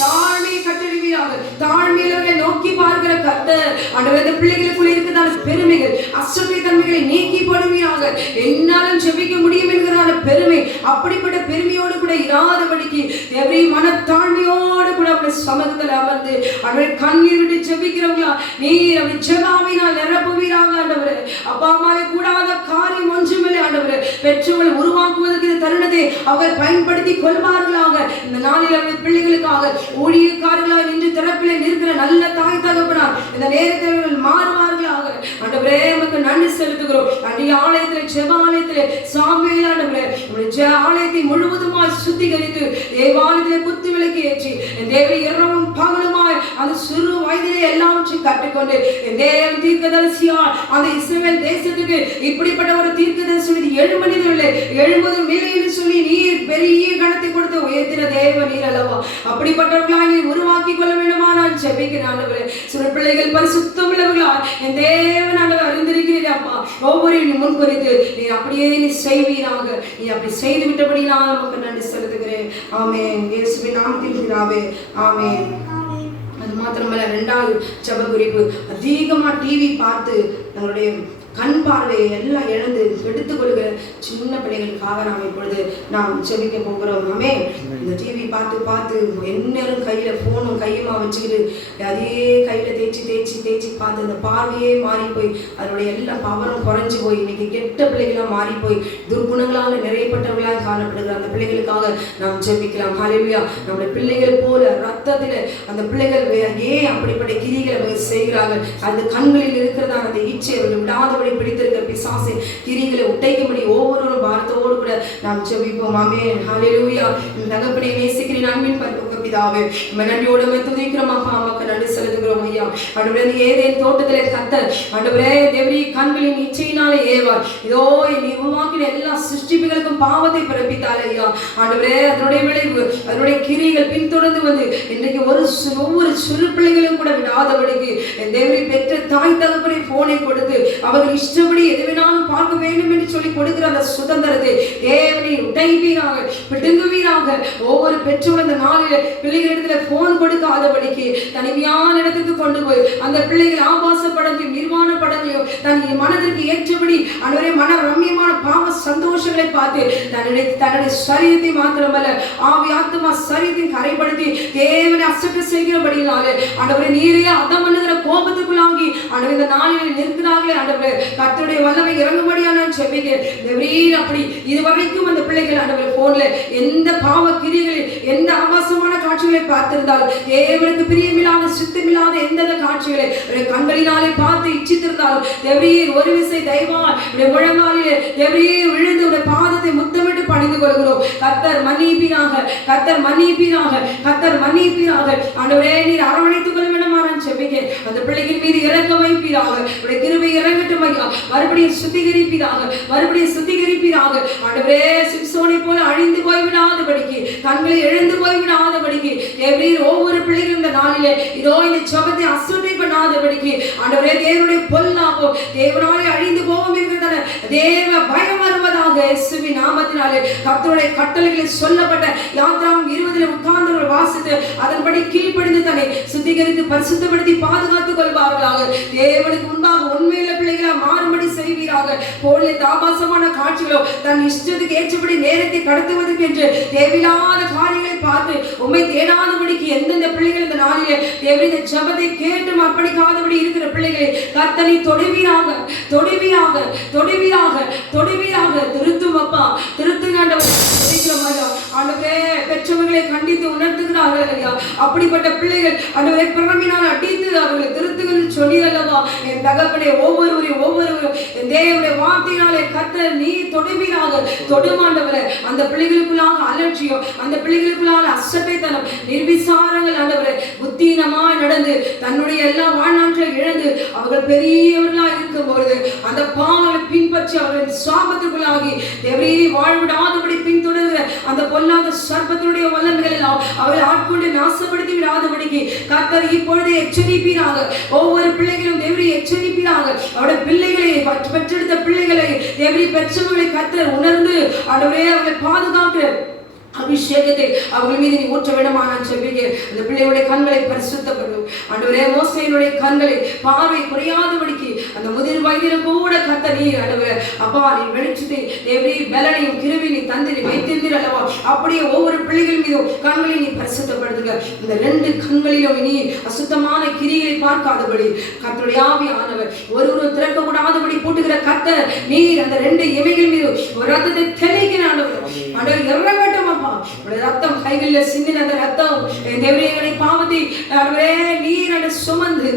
தாழ்மையை கட்டளிவீராக. தாழ்மையில நோக்கி பார்க்கிற கர்த்தர் ஆண்டவரே, இந்த பிள்ளைகளுக்குள்ள இருக்கிறதான பெருமைகள், அசட்டை தன்மைகளை நீக்கி போடுவீராக. என்னாலும் ஜெபிக்க முடியும் என்கிறதான பெருமை, அப்படிப்பட்ட பெருமையோடு கூட இராதபடிக்கு எவரி மனத்தாழ்மையோடு கூட அப்படி சமூகத்தில் அமர்ந்து அவருடைய கண்ணீர் விட்டு ஜெபிக்கிறவங்களா நீர் அப்படி ஜெபாவினால் நிரப்புவீராக. ஆண்டவரே, அப்பா அம்மாவை கூடாத காரியம் ஒன்றுமில்லை. ஆண்டவரே, பெற்றோர்கள் உருவாக்குவதற்கு இந்த தருணத்தை அவர் பயன்படுத்தி கொள்வார்களாக. இந்த நாளில் அவருடைய பிள்ளைகளுக்காக ஊழியக்காரர்களாக நின்று திறப்பிலே நிற்கிற நல்ல தாய் தகப்பனார் இந்த நேரத்தில் மாறுவார்களாக. ஆண்டவரே, நமக்கு நன்றி செலுத்துகிறோம். அன்றைய ஆலயத்திலே, ஜெப ஆலயத்திலே சாமுவேல் ஆண்டவரே ஆலயத்தை முழுவதுமாய் சுத்திகரித்து தேவாலயத்திலே குத்து விளக்கு ஏற்றி தேவனை இரவும் பகலுமாய் அந்த சிறு வயதிலே எல்லாவற்றையும் கற்றுக்கொண்டு தேவன் தீர்க்கதரிசியால் அந்த இஸ்ரவேல் தேசத்துக்கு இப்படிப்பட்ட ஒரு தீர்க்கதரிசி எழுமனிதர்களே 70 மில்லியன் சொல்லி நீர் பெரிய கணத்தை கொடுத்து உயர்த்தின தேவ நீர் அல்லவா. அப்படிப்பட்டவர்களாய் நீர் உருவாக்கி கொள்ள வேண்டுமா நான் ஜெபிக்கிறேன். ஆண்டவரே, சிறு பிள்ளைகள் பரிசுத்தம் உள்ளவர்களாய் என் தேவன் ஆண்டவர் அறிந்திருக்கிறீர் அப்பா. ஒவ்வொருவரையும் முன் குறித்து நீர் அப்படியே நீ செய்வீராக. நீ அப்படி செய்து விட்டபடி நான் நமக்கு நன்றி செலுத்துகிறேன். ஆமென். இயேசுவின் நாமத்தில் பிதாவே, ஆமென். அது மாத்திரமல்ல, 2வது ஜெப குறிப்பு, அதிகமா டிவி பார்த்து தங்களுடைய கண் பார்வையை எல்லாம் இழந்து எடுத்துக்கொள்கிற சின்ன பிள்ளைகளுக்காக நாம் இப்பொழுது நாம் ஜெபிக்க போகிறோம். ஆமே. இந்த டிவி பார்த்து பார்த்து எந்நேரம் கையில் ஃபோனும் கையுமா வச்சுக்கிட்டு அதே கையில் தேய்ச்சி பார்த்து அந்த பார்வையே மாறி போய் அதனுடைய எல்லா பவரும் குறைஞ்சி போய் இன்னைக்கு கெட்ட பிள்ளைகளாக மாறி போய் துர்குணங்களால் நிறையப்பட்டவர்களாக காணப்படுகிற அந்த பிள்ளைகளுக்காக நாம் ஜெபிக்கலாம். ஹல்லேலூயா. நம்முடைய பிள்ளைகள் போல ரத்தத்தில் அந்த பிள்ளைகள் ஏன் அப்படிப்பட்ட கிரிகளை செய்கிறார்கள்? அந்த கண்களில் இருக்கிறதான அந்த இச்சை அவர்கள் விடாத பிடித்திருக்கிற பிசாசு கிரிகளை உடைக்கும்படி ஒவ்வொருவரும் பாரத்தோடு கூட நாம் ஜெபிப்போம். ஆமென். ஹல்லேலூயா. தகப்பனே, நேசிக்கிறேன் அன்பின் பரலோக பிதாவே, நன்றியோடு துதிக்கிறோம் அப்பா. அம்மாக்கு நன்றி செலுத்துகிறோம் ஐயா. ஆண்டவரே, ஏதேன் தோட்டத்திலே கர்த்தர் ஆண்டவரே தேவரீ கண்களின் இச்சையினாலே ஏவாள் இதோ நீ உருவாக்கின எல்லா சிருஷ்டிப்புகளுக்கும் பாவத்தை பிறப்பித்தாள் ஐயா. ஆண்டவரே, அதனுடைய விளைவு, அதனுடைய கிரிகள் பின்தொடர்ந்து வந்து இன்றைக்கு ஒவ்வொரு சிறு பிள்ளைகளும் கூட விடாதபடிக்கு தேவரீ பெற்ற தாய் தகப்பனை போனை கொடுத்து அவர்கள் இஷ்டப்படி எது வேணாலும் பார்க்க வேண்டும் என்று சொல்லி கொடுக்கிற அந்த சுதந்திரத்தை தேவனை உடைப்பீராக, பிடுங்குவீராக. ஒவ்வொரு பெற்றோர் அந்த நாளில் பிள்ளைகளிடத்துல போன் கொடுக்காதபடிக்கு தனிமையான இடத்துக்கு கொண்டு போய் அந்த பிள்ளைகள் ஆபாச படங்களையும் நிர்வாண படங்களையும் தன் மனதிற்கு ஏற்றபடி அன்றைய மன ரம்யமான பாவ சந்தோஷங்களை பார்த்து தன்னுடைய சரீரத்தை மாத்திரமல்ல ஆவி ஆத்மா சரீரத்தை கரைப்படுத்தி தேவனை அசட்டை செய்கிறபடியினாலே ஆண்டவரை நீரே அதம் பண்ணுகிற கோபத்துக்குள்ளாகி ஆண்டவர் இந்த நாளில் நிற்கிறார்களே. ஆண்டவரே, கர்த்தருடைய வல்லமை இறங்கும்படியா நான் ஜெபிக்கிறேன். அப்படி இதுவரைக்கும் அந்த பிள்ளைகள் ஆண்டவரே போன்ல எந்த பாவ கிரிகளில் எந்த ஆபாசமான காட்சிகளை பார்த்திருந்தாலும் தேவனுக்கு பிரியமில்லாத சித்தமில்லாத எந்த காட்சிகளை கண்களினாலே பார்த்து இச்சித்திருந்தாலும் தேவரீர் ஒரு விசை தயவா முழங்காலிலே தேவரீர் விழுந்து உடைய பாதத்தை முத்தமிட்டு பணிந்து கொள்கிறோம். கர்த்தர் மன்னிப்பீராக, கர்த்தர் மன்னிப்பீராக, கர்த்தர் மன்னிப்பீராக. ஆண்டவரே, நீர் அரவணைத்துக் கொள்ள வேண்டுமா நான் ஜெபிக்கிறேன். அந்த பிள்ளைகளின் மீது இறக்க வைப்பீராக, உடைய கிருபை இறங்கட்டும் ஐயா. மறுபடியும் சுத்திகரிப்பீராக, மறுபடியும் சுத்திகரிப்பீராக. ஆண்டவரே, சிம்சோனை போல அழிந்து போய்விடாதபடிக்கு, கண்களை எழுந்து போய்விடாதபடிக்கு தேவரீர் ஒவ்வொரு பிள்ளைகளும் இந்த நாளிலே இதோ இந்த ஜெபத்தை அசட்டை பண்ணாதபடிக்கு ஆண்டவரே தேவனுடைய பொல்லாப்போ தேவனாலே அழிந்து போவோம் என்கிறதான தேவ பயம் வருவதாக இயேசுவின் நாமத்தினாலே கர்த்தருடைய கட்டளைகளில் சொல்லப்பட்ட யாத்ராம் 20 உட்கார்ந்தவர்கள் வாசித்து அதன்படி கீழ்ப்படிந்து தன்னை சுத்திகரித்து பரிசுத்தப்படுத்தி பாதுகாத்துக் கொள்வார்களாக. தேவனுக்கு முன்பாக உண்மையுள்ள பிள்ளைகளா மாறும்படி செய்வீராக. போல தாபாசமான காட்சிகளோ தன் இஷ்டத்துக்கு ஏற்றபடி நேரத்தை கடத்துவதற்கு என்று தேவையில்லாத காரியங்களை பார்த்து உண்மை தேடாதபடிக்கு எந்தெந்த பிள்ளைகள் இந்த நாளிலே தேவனுடைய ஜெபத்தை கேட்டும் அப்படிக்காதபடி இருக்கிற பிள்ளைகளை கர்த்தனை தொடுவீராக, தொடுவீராக, தொடுவீராக, தொடுவீராக. திருத்தும் அப்பா, திருத்துங்க ஆண்டவரே. ஐயா. ஆண்டவரே பெற்றவர்களை கண்டித்து உணர்த்துகிறார்கள் ஐயா. அப்படிப்பட்ட பிள்ளைகள் ஆண்டவரை பிறமினால் அடித்து அவர்களை திருத்துகள் சொல்லியல்லவா என் தகப்பனே. ஒவ்வொருவரும் தேவனுடைய வார்த்தையினாலே கர்த்தர் நீ தொடுவீராக. தொடுமாண்டவரே அந்த பிள்ளைகளுக்குள்ளாக அலட்சியம், அந்த பிள்ளைகளுக்குள்ளாக அசட்டைத்தனம், நிர்விசாரங்கள் ஆண்டவரே புத்தீனமாய் நடந்து தன்னுடைய எல்லா வாழ்நாட்களை இழந்து அவர்கள் பெரியவர்களாக இருக்கும் பொழுது அந்த பாவங்களை பின்பற்றி அவர்கள் சாபத்துக்குள்ளாகி தேவரே வாழ்விடாதபடி பின்தொடர்கிற அந்த பொல்லாத சர்ப்பத்தினுடைய வல்லமைகள் எல்லாம் அவர்கள் ஆட்கொண்டு நாசப்படுத்தி விடாதபடிக்கு கர்த்தர் இப்பொழுது எச்சரிப்பீராக. ஒவ்வொரு பிள்ளைகளும் தேவரை எச்சரிப்பீராக. அவருடைய பிள்ளைகளை பெற்றெடுத்த பிள்ளைகளை தேவரை பெற்றவர்களை கர்த்தர் உணர்ந்து ஆண்டவரே அவர்களை பாதுகாக்கிற அபிஷேகத்தை அவர்கள் மீது நீ ஊற்ற வேண்டுமா நான் ஜெபிக்கிறேன். அந்த பிள்ளைகளுடைய கண்களை பரிசுத்தப்படும் ஆண்டவரே. மோசேயினுடைய கண்களை பார்வை குறையாதபடிக்கு அந்த முதிர் வயதிலும் கூட கர்த்தர் நீர் ஆண்டவரே அப்பா நீ வெளிச்சத்தை தேவரே பலனையும் கிருபை நீ தந்து நீ வைத்திருந்தீர் அல்லவா. அப்படியே ஒவ்வொரு பிள்ளைகள் மீதும் கண்களை நீ பரிசுத்தப்படுத்துங்க. இந்த 2 கண்களிலும் நீ அசுத்தமான கிரிகளை பார்க்காதபடி கர்த்தருடைய ஆவியானவர் ஒருவரும் திறக்கக்கூடாதபடி போட்டுகிற கர்த்தர் நீர் அந்த 2 இமைகள் மீது ஒரு ரத்தத்தை தெளிக்கிற ஆண்டவர் இறங்கட்டும். ரத்தம் கைகளில் சிந்தின அந்த ரத்தம் தேவரே பாவத்தை நீர் அந்த சுமந்து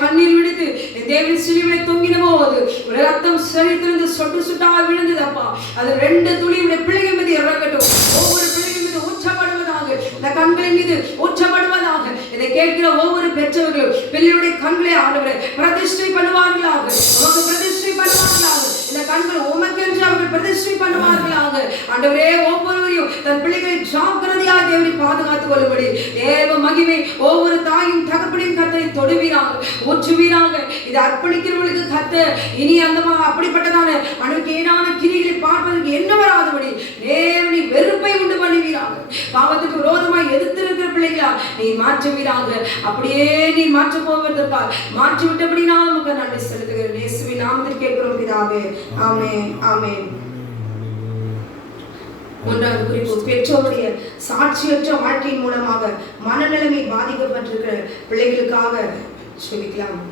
கண்ணீர் விடுத்து தேவன் சிலுவையிலே தொங்கின போது ஒரு ரத்தம் சரீரத்திலிருந்து சொட்டு சொட்டாக விழுந்தது அப்பா. அது 2 துளி பிள்ளைகள் மீது இறங்கட்டும். ஒவ்வொரு பிள்ளைகள் மீது ஊற்றப்படுவதாக, இந்த கண்களின் மீது ஊற்றப்படுவதாக. இதை கேட்கிற ஒவ்வொரு பெற்றவர்களும் பிள்ளையுடைய கண்களை ஆண்டவரே பிரதிஷ்டை பண்ணுவார்களாக. உமக்கு பிரதிஷ்டை பண்ணுவார்களாக. இந்த கண்கள் உமக்கென்று அவர்கள் பிரதிஷ்டை பண்ணுவார்களாக. ஆண்டவரே ஒவ்வொருவரையும் தன் பிள்ளைகளை ஜாக்கிரதையாக தேவனை பாதுகாத்துக் கொள்ளும்படி தேவ மகிமை ஒவ்வொரு தாயும் தகப்பனையும் கர்த்தரை தொடுவீராக, ஊற்றுவீராக. இதை அர்ப்பணிக்கிறவர்களுக்கு கர்த்தர் இனி அந்த அப்படிப்பட்டதான அணுக்கேடான கிரிகளை பார்ப்பதற்கு என்ன வராதபடி தேவனை வெறுப்பை உண்டு பண்ணுவீராக. பாவத்துக்கு விரோதமாய் எதிர்த்திருக்கிற பிள்ளைகளா நீ மாற்றுவீராக. அப்படியே நீ மாற்ற போவதற்காக மாற்றி விட்டபடி நான் நமக்கு நன்றி செலுத்துகிறேன். இயேசுவின் நாமத்தில் கேட்கிறோம் பிதாவே. ஆமென் ஆமென். 1வது குறிப்பு, பெற்றோருடைய சாட்சியற்ற வாழ்க்கையின் மூலமாக மனநிலைமை பாதிக்கப்பட்டிருக்கிற பிள்ளைகளுக்காக சொல்லிக்கலாம்.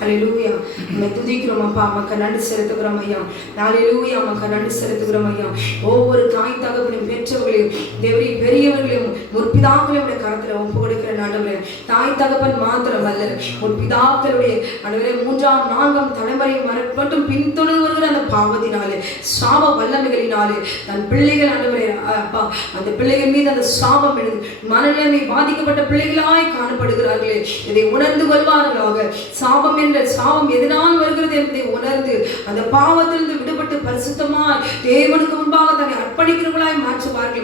ஹல்லேலூயா. உம்மை துதிக்கிறோம் அப்பா. உமக்கு நன்றி செலுத்துகிறோம் ஐயா. ஹல்லேலூயா. உமக்கு நன்றி செலுத்துகிறோம் ஐயா. ஒவ்வொரு தாய் தகப்பனையும் பெற்றவர்களையும் தேவரே பெரியவர்களையும் முற்பிதாக்களுடைய கரத்தில் ஒப்பு கொடுக்கிற ஆண்டவரே. தாய் தகப்பன் மாத்திரமல்ல, முற்பிதாக்களுடைய ஆண்டவரே 3ஆம் 4ஆம் தலைமுறை மட்டும் பின்தொடர்கிற அந்த பாவத்தினாலே சாப வல்லமைகளினாலே தன் பிள்ளைகள் ஆண்டவரே அப்பா அந்த பிள்ளைகள் மீது அந்த சாபம் எழுது மனநிலைமை பாதிக்கப்பட்ட பிள்ளைகளாய் காணப்படுகிறார்களே, இதை உணர்ந்து கொள்வார்களாக. சாபம் என்ற சாபம் எதனால் வருகிறது என்பதை உணர்ந்து அந்த பாவத்திலிருந்து விடுபட்டு பரிசுத்தமாய் தேவனுக்கு முன்பாக தன்னை அர்ப்பணிக்கிறவர்களாய்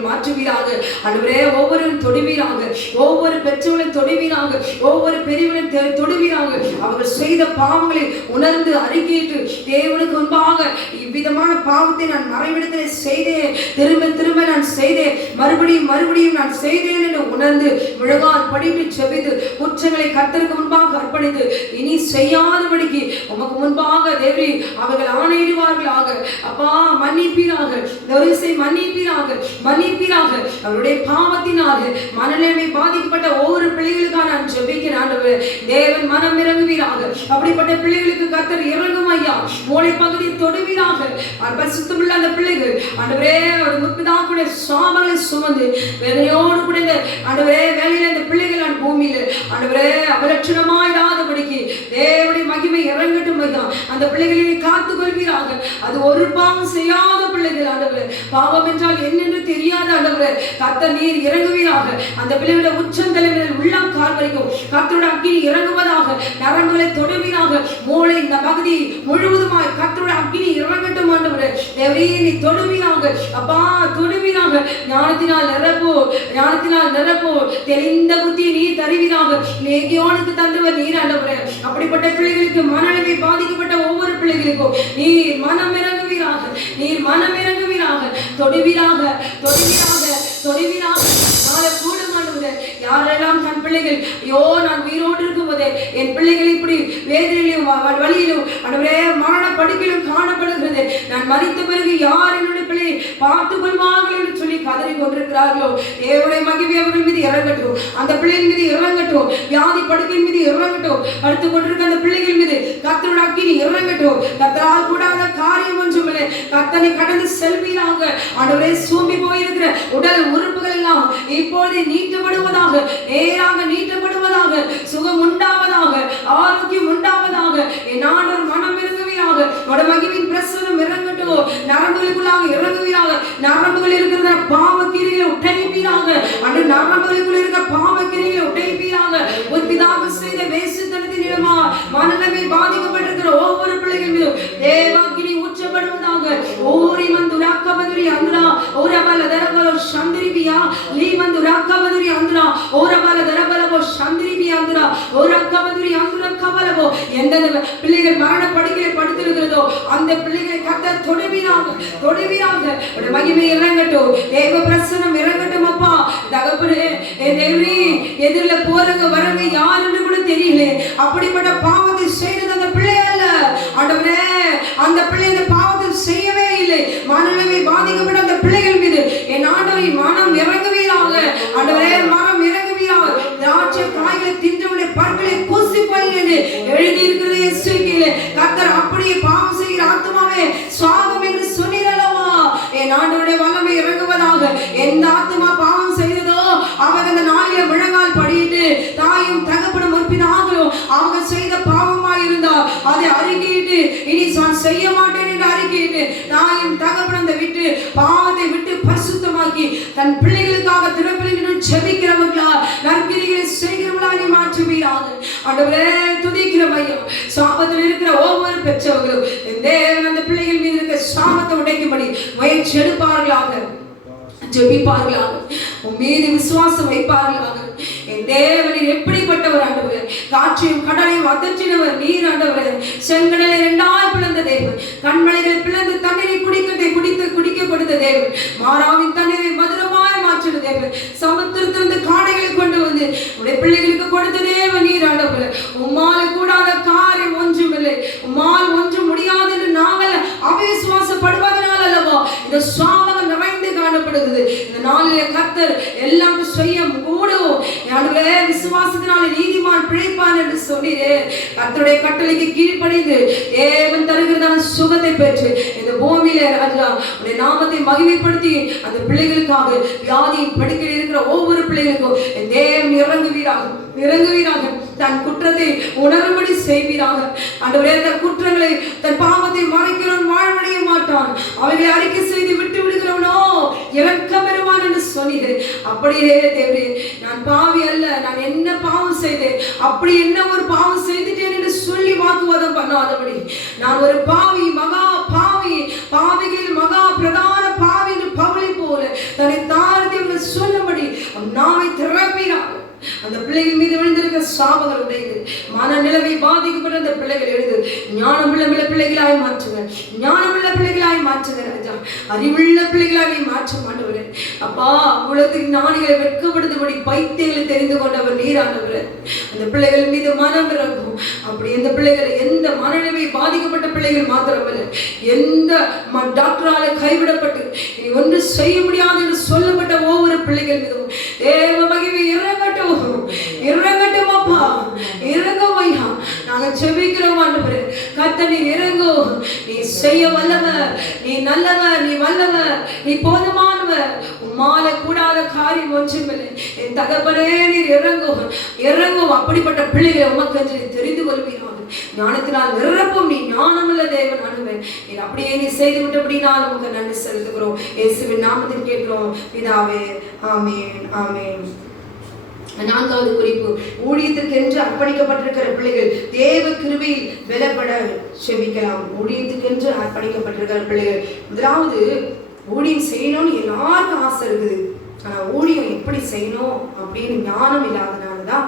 மாற்றுவீராக. ஆண்டவரே ஒவ்வொருவரும் தொடுவீராக. ஒவ்வொரு பெற்றோரையும் தொடுவீராக. ஒவ்வொரு பெரியவரையும் தொடுவீராக. அவர்கள் செய்த பாவங்களை உணர்ந்து அறிக்கையிட்டு தேவனுக்கு முன்பாக இவ்விதமான பாவத்தை நான் மறைவிடத்தில் செய்தேன், திரும்ப திரும்ப நான் செய்தேன், மறுபடியும் நான் செய்தேன் என்று உணர்ந்து முழங்கால் படிட்டு செபித்து குற்றங்களை கர்த்தருக்கு முன்பாக அர்ப்பணித்து இனி செய்யாதபடிக்கு உமக்கு முன்பாக தேவரே அவர்கள் ஆணையிடுவார்களாக. அப்பா மன்னிப்பீராக, மன்னிப்பீராக. அவருடைய பாவத்தினாலே மனநிலைமை பாதிக்கப்பட்ட ஒவ்வொரு பிள்ளைகளுக்காக நான் ஜெபிக்கிறேன் ஆண்டவரே. தேவன் மனம் இறங்குவீராக. அப்படிப்பட்ட பிள்ளைகளுக்கு கர்த்தர் இறங்கும் ஐயா. மூளை பகுதியை தொடுவீராக. பரிசுத்தமுள்ள அந்த பிள்ளைகள் ஆண்டவரே அவர் முற்பிதாக்களுடைய சாபங்களை சுமந்து வேலையோடு கூட ஆண்டவரே வேலையில இந்த பிள்ளைகள் பூமியில ஆண்டவரே அவலட்சணமாயிராதபடிக்கு தேவனுடைய மகிமை இறங்கட்டும் ஐயா. அந்த பிள்ளைகளை காத்துக் கொள்வீராக. அது ஒரு பாவம் செய்யாத பிள்ளைகள் ஆண்டவரே. பாவம் என்றால் என்னென்று தெரியாத ஆண்டவரே கர்த்தர் நீர் இறங்குவீராக. அந்த பிள்ளைகளுடைய உச்சந்தலைகளில் உள்ளம் கால் வரைக்கும் கர்த்தருடைய அக்கினி இறங்குவதாக. நரம்புகளை தொடுவீராக. மூளை இந்த பகுதி முழுவதுமாய் கர்த்தருடைய அக்கினி இறங்கட்டும் ஆண்டவரே. தேவரே நீ தொடுவீராக. அப்பா தொடுவீராக. ஞானத்தினால் நிரப்போ தெளிந்த புத்தியை நீ தருவீராக. லேகியோனுக்கு தந்தவர் நீர் ஆண்டவரே. அப்படிப்பட்ட பிள்ளைகளுக்கு மனநிலை பாதிக்கப்பட்ட ஒவ்வொரு பிள்ளைகளுக்கும் நீர் மனம் இறங்குவீராக. தொடுவீராக. நாளை கூட ஆண்டவரே யாரெல்லாம் தன் பிள்ளைகள் ஐயோ நான் உயிரோடு இருக்கும் போதே என் பிள்ளைகள் இப்படி வேதனையிலும் வழியிலும் ஆண்டவரே மரண படுக்கையிலும் காணப்படுகிறது, நான் மரித்த பிறகு யார் என்னுடைய பிள்ளையை பார்த்துக் கொள்வார்கள் என்று சொல்லி கதறி கொண்டிருக்கிறார்களோ தேவனுடைய மகிமை அவர்கள் மீது இறங்கட்டும். அந்த பிள்ளையின் மீது இறங்கட்டும். வியாதி படுக்கையின் மீது இறங்கட்டும். அடுத்து கொண்டிருக்க அந்த பிள்ளைகள் மீது கர்த்தருடைய அக்கினி இறங்கட்டும். கர்த்தரால் கூடாத காரியம் ஒன்றும் இல்லை. கர்த்தனை கடந்து செல்வீராக. ஆண்டவரே, சூம்பி போயிருக்கிற உடல் உறுப்புகள் எல்லாம் இப்பொழுது நீட்டப்படுவதாக, நேராக நீட்டப்படுவதாக, சுகம் உண்டாவதாக, ஆரோக்கியம் உண்டாவதாக. என் ஆண்டவர் மனம் இறங்குவீராக. உடைய மகிமையின் பிரசன்னம் இறங்கட்டும். நரம்புகளுக்குள்ளாக இறங்குவீராக. நரம்புகள் இருக்கிற பாவக்கிரிகளை உடைப்பீராக. அந்த நரம்புகளுக்குள் இருக்கிற பாவக்கிரிகளை உடைப்பீராக. ஒரு பிதாவு செய்த வேசித்தனத்தின் நிலமா மனநலமே பாதிக்கப்பட்டிருக்கிற ஒவ்வொரு பிள்ளைகள் மீதும் தேவாக்கினி ஊற்றப்படுவதாக. ஓரி வந்து ராக்கபதுரி அந்தரா ஓரபல தரபல சந்திரிபியா லீ வந்து ராக்கபதுரி அந்தரா ஓரபல தரபலபோ சந்திரிபியா அந்தரா ஓரக்கபதுரி அந்தரா கபலபோ. எந்த பிள்ளைகள் மரண படுக்கையை படுத்திருக்கிறதோ அந்த பிள்ளைகளை கர்த்தர் தொடுவீராக, தொடுவீராக. உடைய மகிமை இறங்கட்டும். தேவ பிரசன்னம் இறங்கட்டும். அப்பா தகப்பனே, தேவரே, எதிரில் போறவங்க வரவங்க யாருன்னு கூட தெரியல. அப்படிப்பட்ட பாவத்தை செய்தது அந்த பிள்ளை அல்ல. ஆண்டவரே, அந்த பிள்ளை அந்த பாவத்தை செய்யவே இல்லை. மனநிலை பாதிக்கப்பட்ட அந்த பிள்ளைகள் மீது என் ஆண்டவரை மனம் இறங்குவீராக. ஆண்டவரே, மனம் இறங்குவீராக. திராட்சை காய்களை தின்றவனுடைய பற்களை கூசி போயினது எழுதி இருக்கிறது எஸ்ஐக்கிலே. கர்த்தர் அப்படியே பாவம் செய்கிற ஆத்மாவே சாகும் என்று சொன்னீரல்லவா. என் ஆண்டவருடைய வல்லமை இறங்குவதாக. எந்த ஆத்மா பாவம் செய்ததோ அவங்க அந்த நாளில முழங்கால் படியிட்டு தாயும் தகப்பனும் முற்பினாங்களும் அவங்க செய்த பாவமாய் இருந்தா அதை அறிக்கையிட்டு இனி நான் செய்ய மாட்டேன் என்று அறிக்கையிட்டு தாயும் தகப்பனும் அந்த விட்டு பாவத்தை விட்டு பரிசுத்தமாக்கி தன் பிள்ளைகளுக்காக திருப்பலிகள் ஜெபிக்கிறவர்களா நற்கிரிகளை செய்கிறவர்களாக மாற்றுவீராக. ஆண்டவரே, துதிக்கிறோம் ஐயா. சாபத்தில் இருக்கிற ஒவ்வொரு பெற்றவர்களும் தேவன் அந்த பிள்ளைகள் மீது இருக்கிற சாபத்தை உடைக்கும்படி முயற்சி எடுப்பார்களாக, ஜெபிப்பார்களாக, உன் மீது விசுவாசம் வைப்பார்களாக. என் தேவனின் எப்படிப்பட்டவர் ஆண்டவரே. காற்றையும் கடலையும் அதற்றினவர் நீர் ஆண்டவரே. செங்கடலை இரண்டாய் பிளந்த தேவன். கண்மலைகளை பிளந்து தண்ணீரை குடிக்க கொடுத்த தேவன். மாறாவின் தண்ணீரை மதுரமாய் மாற்றின தேவன். சமுத்திரத்திலிருந்து காடைகளை கொண்டு வந்து உடைய பிள்ளைகளுக்கு கொடுத்த தேவன் நீர் ஆண்டவரே. உம்மால கூடாத காரியம் ஒன்றும் இல்லை. உம்மால் ஒன்றும் முடியாது என்று நாங்கள் அவிசுவாசப்படுவதனால் அல்லவா இந்த சாபங்கள் நிறைந்து காணப்படுகிறது. இந்த நாளிலே கர்த்தர் எல்லாம் செய்ய கூடும். விசுவாசத்தினால நீதிமான் பிழைப்பான் என்று சொன்னீரே. கர்த்தருடைய கட்டளைக்கு கீழ்ப்படிந்து தேவன் தருகிறதான சுகத்தை பெற்று இந்த பூமியில ராஜா உடைய நாமத்தை மகிமைப்படுத்தி அந்த பிள்ளைகளுக்காக வியாதியை படுக்கையில் இருக்கிற ஒவ்வொரு பிள்ளைகளுக்கும் தேவன் இறங்குவீராக. தன் குற்றத்தை உணரும்படி செய்வீராக. ஆண்டவரே, தன் குற்றங்களை தன் பாவத்தை மறைக்கிறவன் வாழ்வடைய மாட்டான். அவைகளை அறிக்கை செய்து விட்டு விடுகிறவனோ இரக்கம் பெறுவான் என்று சொன்னீர்கள். அப்படியே தேவரே, நான் பாவி அல்ல, நான் என்ன பாவம் செய்தேன், அப்படி என்ன ஒரு பாவம் செய்துட்டேன் என்று சொல்லி வாக்குவாதம் பண்ணாதபடி நான் ஒரு பாவி, மகா பாவி, பாவிகளில் மகா பிரதான பாவி என்று பவுலை போல தன்னை தாழ்த்தி சொல்லும்படி நாவை திறப்பீராக. அந்த பிள்ளைகள் மீது விழுந்திருக்கிற சாபங்கள் உடைந்து மனநிலைமை பாதிக்கப்பட்ட அந்த பிள்ளைகள் எழுது ஞானமுள்ள பிள்ளைகளாய் மாற்றுங்க. ஞானமுள்ள பிள்ளைகளாய் மாற்றுங்க ராஜா. அறிவுள்ள பிள்ளைகளாய் மாற்ற மாட்டவரே. அப்பா, உலகத்தின் ஞானிகளை வெட்கப்படுத்தபடி பைத்தியங்களை தெரிந்து கொண்டவர் நீரானவர். அந்த பிள்ளைகள் மீது மனம் இறங்கும். அப்படி எந்த பிள்ளைகள், எந்த மனநிலைமை பாதிக்கப்பட்ட பிள்ளைகள் மாத்திரமல்ல, எந்த டாக்டரால கைவிடப்பட்டு இனி ஒன்று செய்ய முடியாது என்று சொல்லப்பட்ட ஒவ்வொரு பிள்ளைகள் மீதும் தேவ மகிமை இறங்கட்டும். இறங்கட்டும் அப்பா, இறங்கும் ஐயா. நாங்க செபிக்கிறோம் ஆண்டவரே. கர்த்தர் நீர் இறங்கும். நீ செய்ய வல்லவர், நீ நல்லவர், நீ வல்லவர், நீ போதுமானவர். உம்மால கூடாத காரியம் ஒன்றுமில்லை. என் தகப்பனே, நீர் இறங்கும். அப்படிப்பட்ட பிள்ளைகளை உமக்கு தெரிந்து கொள்வீராக. ஞானத்தினால் நிரப்பும். நீ ஞானமுள்ள தேவன் ஆண்டவரே. நீ அப்படியே நீ செய்து விட்டபடினால் உமக்கு நன்றி செலுத்துகிறோம். இயேசுவின் நாமத்தில் கேட்கிறோம் பிதாவே. ஆமென், ஆமென். நான்காவது குறிப்பு, ஊழியத்திற்கென்று அர்ப்பணிக்கப்பட்டிருக்கிற பிள்ளைகள் தேவ கிருபையில் பலப்பட செபிக்கலாம். ஊழியத்துக்கென்று அர்ப்பணிக்கப்பட்டிருக்கிற பிள்ளைகள், முதலாவது ஊழியம் செய்யணும்னு எல்லாருக்கும் ஆசை இருக்குது. ஆனா ஊழியம் எப்படி செய்யணும் அப்படின்னு ஞானம் இல்லாதனாலதான்